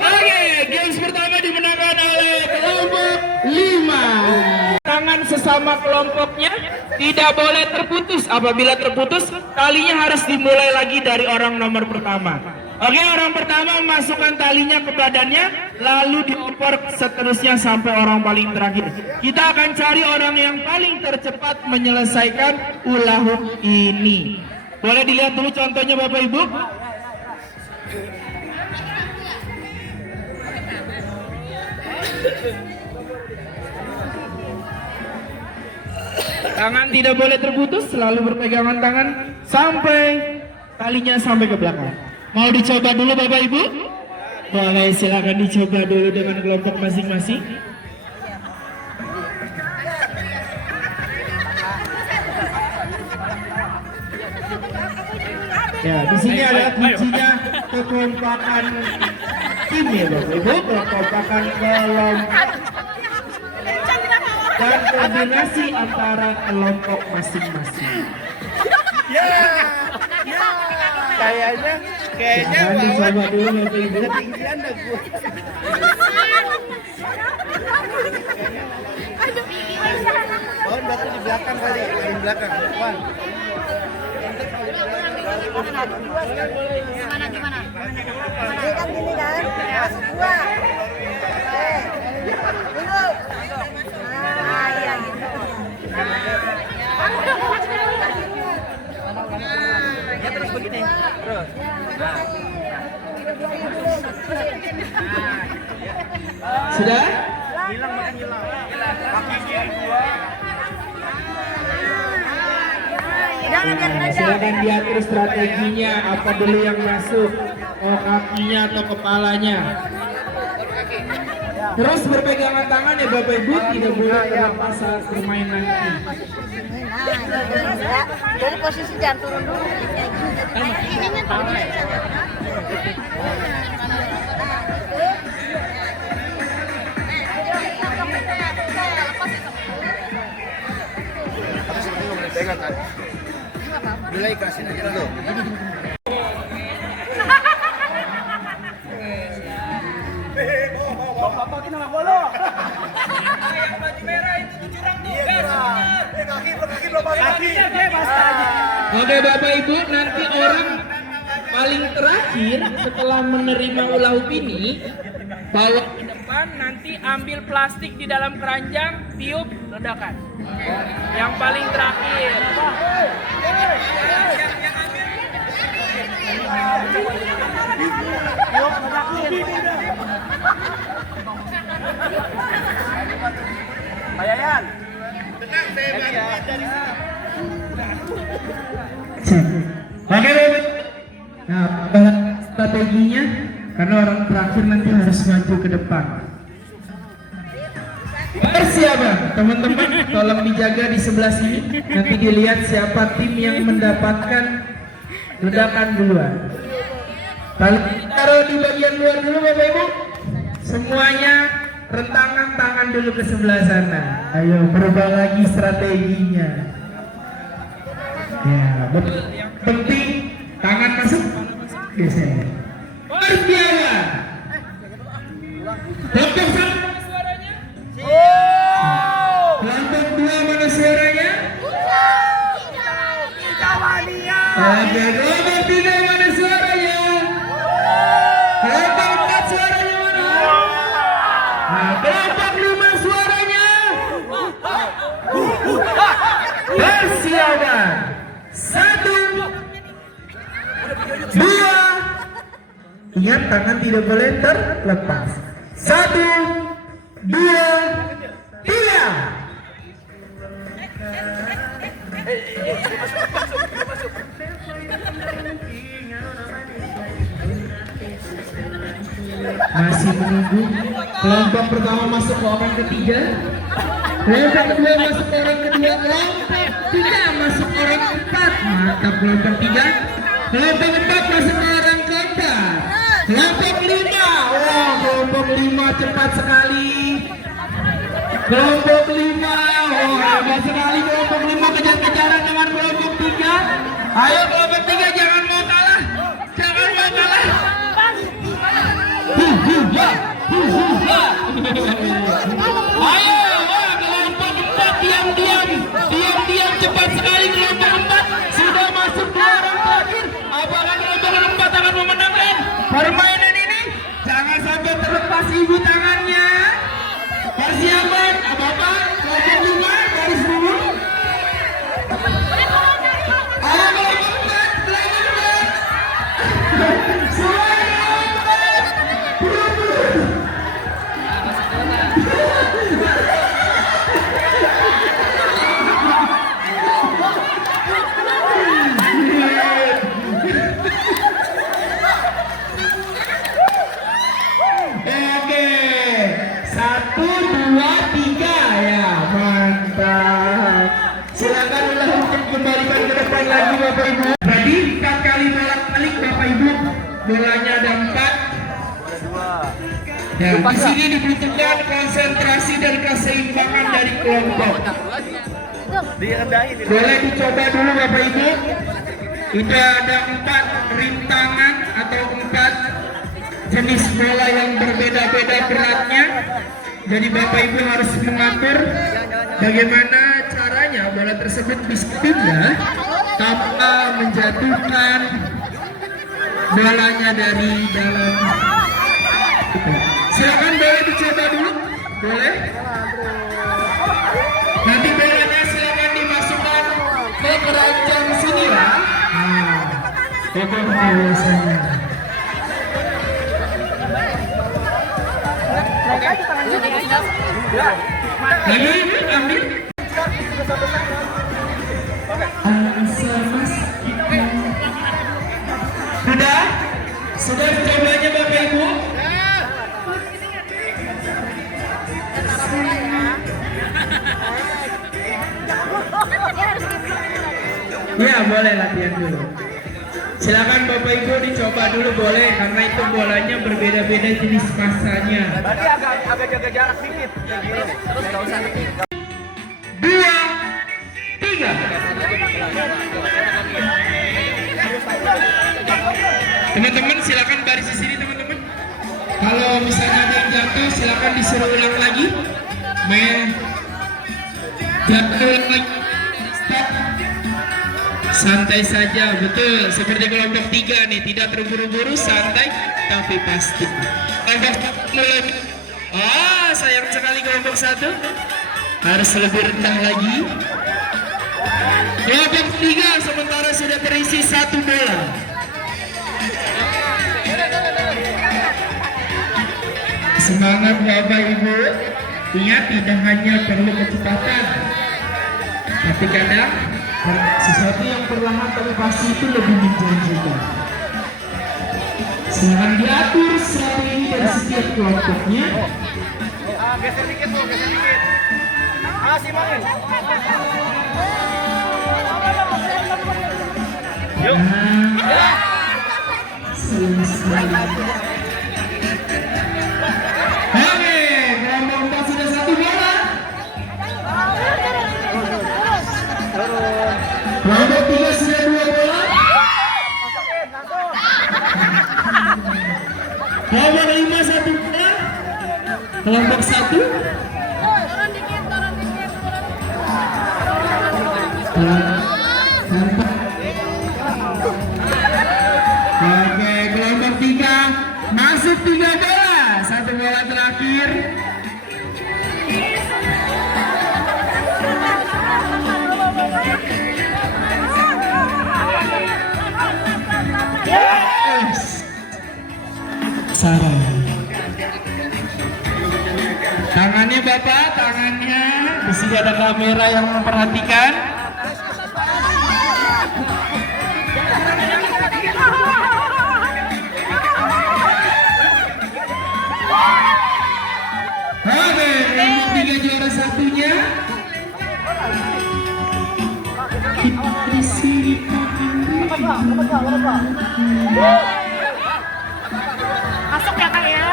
Oke, games pertama dimenangkan oleh kelompok 5. Tangan sesama kelompoknya tidak boleh terputus. Apabila terputus, talinya harus dimulai lagi dari orang nomor pertama. Oke, orang pertama memasukkan talinya ke badannya, lalu dioper seterusnya sampai orang paling terakhir. Kita akan cari orang yang paling tercepat menyelesaikan hula hoop ini. Boleh dilihat dulu contohnya Bapak Ibu. Tangan tidak boleh terputus, selalu berpegangan tangan sampai talinya sampai ke belakang. Mau dicoba dulu Bapak Ibu? Boleh, silakan dicoba dulu dengan kelompok masing-masing. Ya, di sini ada kuncinya kekompakan tim ya Bapak Ibu, kekompakan kelompok dan koordinasi antara kelompok masing-masing. Kayaknya dicoba dulu Bapak Ibu. Ketinggian dah gua. Pohon batu di belakang kali, di belakang. Wan. Gimana? Ini kan gini kan? Masuk dua. Dulu. Ah, iya gitu. Ya terus begini. Terus. Sudah? Hilang makan hilang. Kaki kiri gua. Silakan diatur strateginya, apa dulu yang masuk, kakinya atau kepalanya. Terus berpegangan tangan ya Bapak Ibu, tidak boleh terlepas saat bermain nanti. Jadi posisi jangan turun dulu. Pegang kan? Mulai kasih aja dulu. Bapak kita nggak boleh. Yang baju merah itu curang tuh. Kaki belum kakinya bebas aja. Oke Bapak Ibu, nanti orang paling terakhir setelah menerima hula hoop ini bawa ke depan, nanti ambil plastik di dalam keranjang, tiup, ledakan. Yang paling terakhir. Tiup, ledakan. Pak Yayan. Oke, nah, strateginya karena orang terakhir nanti harus maju ke depan. Persiapan, teman-teman, tolong dijaga di sebelah sini. Nanti dilihat siapa tim yang mendapatkan ledakan duluan. Taruh di bagian luar dulu, Bapak Ibu. Semuanya rentangan tangan dulu ke sebelah sana. Ayo berubah lagi strateginya. Ya, betul. Penting tangan masuk. Geser. Persiapan. Kelompok satu. Kelompok dua mana suaranya? Oke, kelompok tiga mana suaranya? Kelompok empat suaranya mana? Nah, kelompok lima suaranya? Persiapan. 1, 2. Ingat tangan tidak boleh terlepas. 1, 2, 3. Masih menunggu. Kelompok pertama masuk ke orang ketiga. Kelompok kedua masuk ke orang kedua. Kelompok tiga masuk ke orang keempat. Mantap kelompok tiga. Kelompok empat masuk ke orang keempat. Kelompok lima. Wah, kelompok lima cepat sekali. Kelompok lima. Oh, hebat sekali kelompok lima, kejar-kejaran dengan kelompok tiga. Ayo kelompok tiga, jangan mau kalah. Jangan mau kalah. Ayo, wah, kelompok empat diam-diam cepat sekali kelompok empat sudah masuk ke orang terakhir. Apakah kelompok empat akan memenangkan permainan ini? Jangan sampai terlepas ibu tangannya. Persiapan, Bapak, kelompok lima garis dulu. Ayo kelompok empat, semuanya empat. Oke, 1, 2, 3 ya, mantap. Silakan dilanjutkan, kembalikan ke depan lagi Bapak Ibu. Tadi 4 kali bolak-balik Bapak Ibu, bolanya ada 4. Dan di sini dibutuhkan konsentrasi dan keseimbangan dari kelompok. Boleh dicoba dulu Bapak Ibu. Itu ada 4 rintangan atau 4 jenis bola yang berbeda-beda beratnya. Jadi Bapak Ibu harus mengatur bagaimana caranya bola tersebut bisa pindah tanpa menjatuhkan bolanya dari dalam. Silakan boleh dicoba dulu, boleh. Nanti bolanya silakan dimasukkan ke keranjang sini ya. Nah, itu biasanya. Lagi ambil. Sudah cobanya Bapak Ibu. Ya boleh latihan dulu. Silakan Bapak Ibu dicoba dulu boleh, karena itu bolanya berbeda-beda jenis masanya. Berarti agak jaga jarak dikit. Terus nggak usah ketik. 2, 3. Teman-teman silakan baris di sini teman-teman. Kalau misalnya ada yang jatuh silakan disuruh ulang lagi. Jatuh ulang lagi. Stop. Santai saja, betul. Seperti kelompok 3 nih, tidak terburu-buru, santai tapi pasti. Kelompok mulai. Sayang sekali kelompok 1. Harus lebih rendah lagi. Kelompok 3 sementara sudah terisi 1 bola. semangat Bapak Ibu. Ingat, tidak hanya perlu kecepatan, tapi kadang sesuatu yang perlahan tapi pasti itu lebih menjanjikan. Silakan diatur strategi dari setiap kelompoknya. Geser dikit tuh, geser dikit. Simain. Yuk. Oke, kelompok 4 sudah 1 bola. Kelompok 3 sudah 2 bola. Masukin, langsung. Kelompok 5 1 bola. Kelompok 1. Turun dikit, turun dikit, turun. Kelompok. Oke, kelompok 3 masuk 3 bola. 1 bola terakhir. Sarah. Tangannya Bapak, tangannya. Di sini ada kamera yang memperhatikan. Oke, kelompok 3 juara satunya. Kita di sini Masuk ya Kak ya.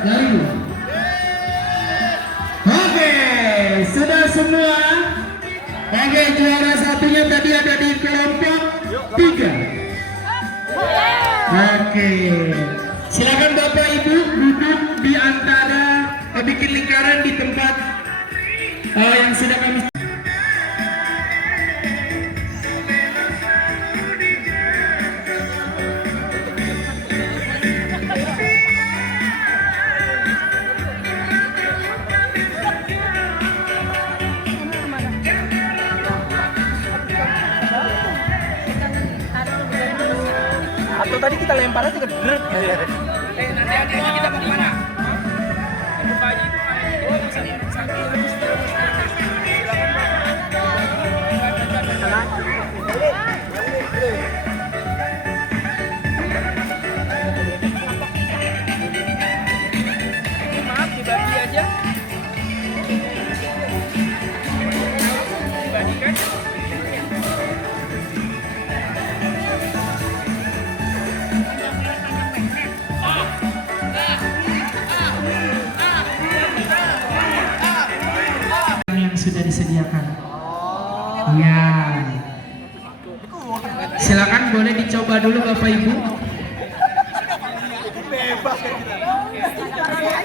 Dari. Oke, sudah semua. Oke, juara satunya tadi ada di kelompok 3. Oke, silakan Bapak Ibu duduk di antara, bikin lingkaran di tempat yang sudah kami. Atau tadi kita lempar aja ke deret gitu ya. Nanti kita mau kemana? Maaf, dibagi aja. Dibagikan. Yang sudah disediakan. Ya. Silakan boleh dicoba dulu Bapak Ibu.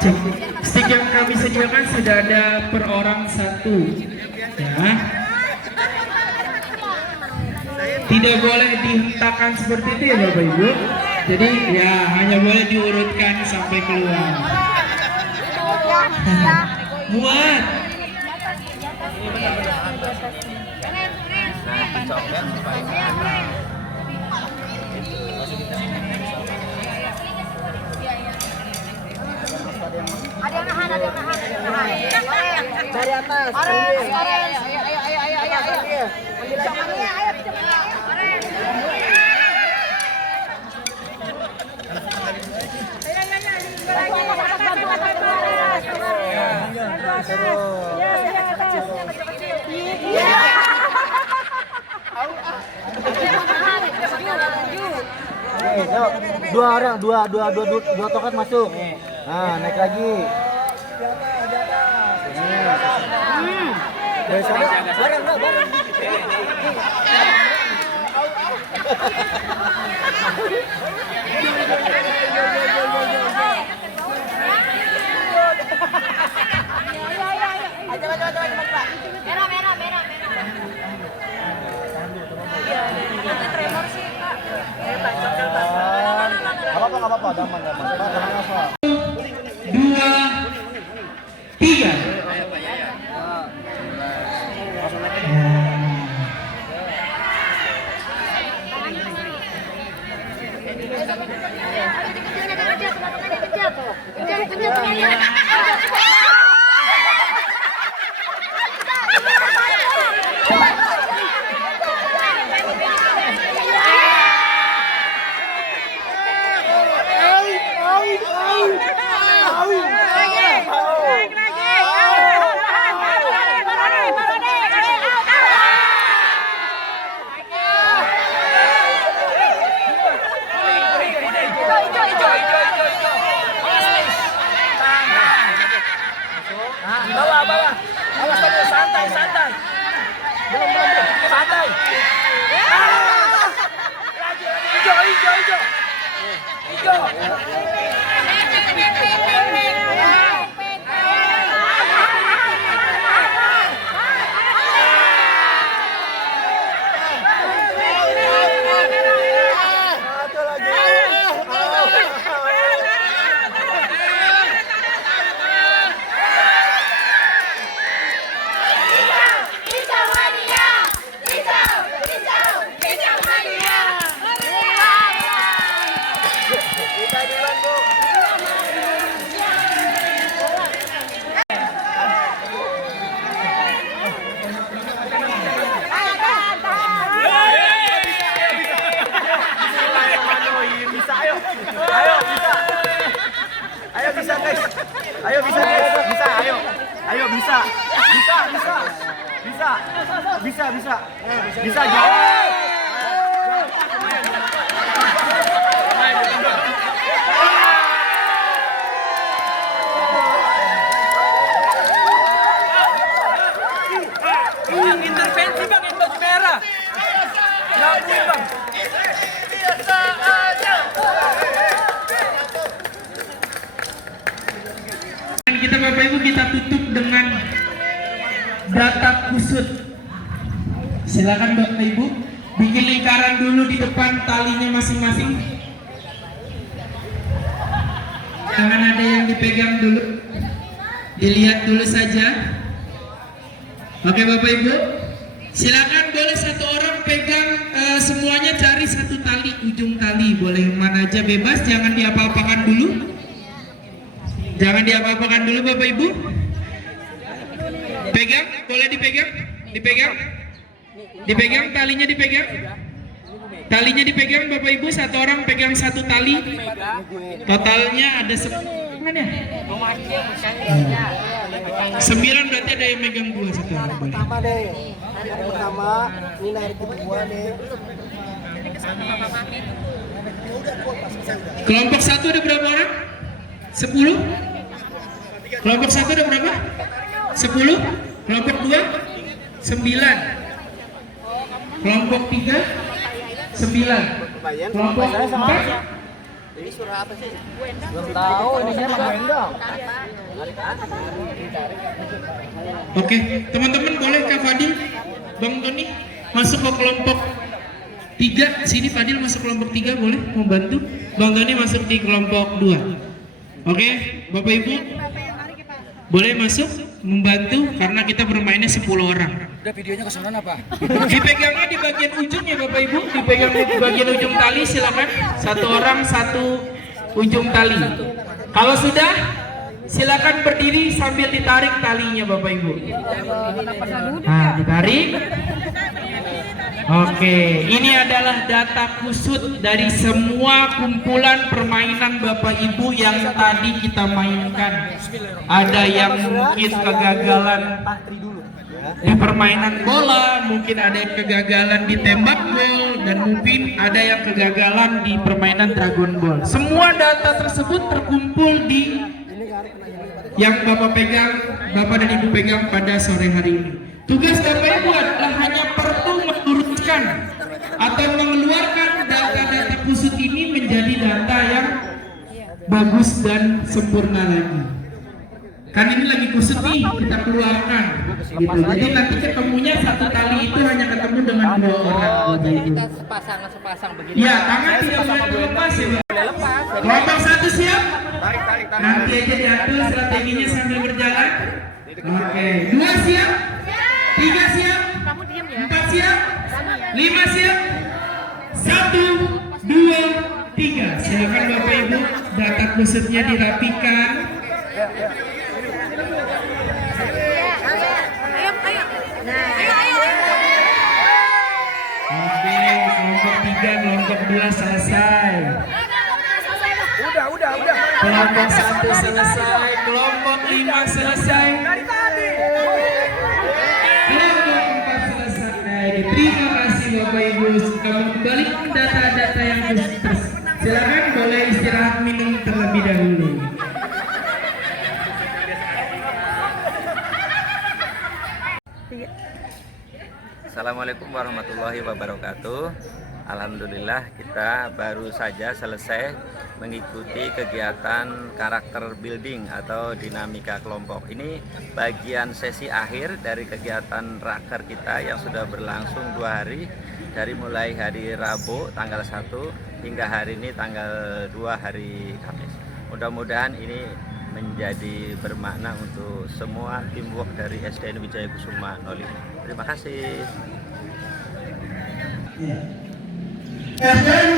Cek. Stick yang kami sediakan sudah ada per orang 1. Ya. Tidak boleh dihentakkan seperti itu ya Bapak Ibu. Jadi ya hanya boleh diurutkan sampai keluar. Muat. Ada yang nahan, ada yang nahan, ada yang nahan. Dari atas. Orange, orange. Ayo, ayo, ayo, ayo, ayo, ayo. Ambil aja. Ayo, Dua orang, dua tokat masuk. Nah, naik lagi. Dari sana, bareng. merah, merah, merah, merah. Ada tremor sih, Kak. Nggak apa-apa, aman. Apa? 2, 3. Bawah. Awas kamu, santai. Belum. Santai. Hijau. Bisa jawab. Intervensi bang, itu baju merah. Gangguin bang. Biasa aja. Kita Bapak Ibu kita tutup dengan data kusut. Silakan Bapak Ibu bikin lingkaran dulu di depan talinya masing-masing. Jangan ada yang dipegang dulu, dilihat dulu saja. Oke Bapak Ibu, silakan boleh satu orang pegang semuanya, cari satu tali, ujung tali boleh mana aja bebas, jangan diapa-apakan dulu. Jangan diapa-apakan dulu Bapak Ibu. Pegang, boleh dipegang, dipegang talinya, talinya dipegang Bapak Ibu, satu orang pegang satu tali, totalnya ada 9, berarti ada yang megang 2 satu orang. Pertama deh, hari pertama, ini hari kedua deh. Kelompok 1 ada berapa orang? 10. Kelompok 1 ada berapa? 10. Kelompok 2 9. Kelompok 3 9. Kelompok 4. Ini surah apa sih? Belum tahu, ini siapa Gendong? Oke, teman-teman boleh Kak Fadil, Bang Tony masuk ke kelompok 3. Sini Fadil masuk kelompok 3 boleh membantu. Bang Tony masuk di kelompok 2. Oke, Bapak Ibu boleh masuk membantu karena kita bermainnya 10 orang. Udah videonya kesonan apa? Dipegangnya di bagian ujung ya Bapak Ibu, dipegang di bagian ujung tali, silakan. Satu orang satu ujung tali. Kalau sudah, silakan berdiri sambil ditarik talinya Bapak Ibu. Nah, ditarik. Oke, ini adalah data kusut dari semua kumpulan permainan Bapak Ibu yang tadi kita mainkan. Ada yang mungkin kegagalan di permainan bola, mungkin ada yang kegagalan di tembak gol, dan mungkin ada yang kegagalan di permainan Dragon Ball. Semua data tersebut terkumpul di yang Bapak pegang, Bapak dan Ibu pegang pada sore hari ini. Tugas Bapak Ibu adalah hanya perlu meluruskan atau mengeluarkan data-data kusut ini menjadi data yang bagus dan sempurna lagi. Kan ini lagi kusut nih, kita keluarkan gitu. Jadi nanti ketemunya satu tali itu hanya ketemu dengan 2 orang. Kita sepasang begini. Ya, tangan tidak boleh terlepas ya. Kelompok 1 siap? Nanti aja diatur strateginya sambil berjalan. Oke, 2 siap? 3 siap? 4 siap? 5 siap? 1, 2, 3. Silakan Bapak Ibu, data kusutnya dirapikan. Oke, kelompok 3, kelompok 2 selesai. Udah. Kelompok 1 selesai, kelompok 5 selesai. Kelompok 4 selesai. Terima kasih Bapak Ibu. Kamu kembalikan data-data yang terus. Silakan boleh istirahat minum terlebih dahulu. Assalamualaikum warahmatullahi wabarakatuh. Alhamdulillah kita baru saja selesai mengikuti kegiatan karakter building atau dinamika kelompok. Ini bagian sesi akhir dari kegiatan raker kita yang sudah berlangsung 2 hari, dari mulai hari Rabu tanggal 1 hingga hari ini tanggal 2 hari Kamis. Mudah-mudahan ini menjadi bermakna untuk semua teamwork dari SDN Wijaya Kusuma 05. Terima kasih. SDN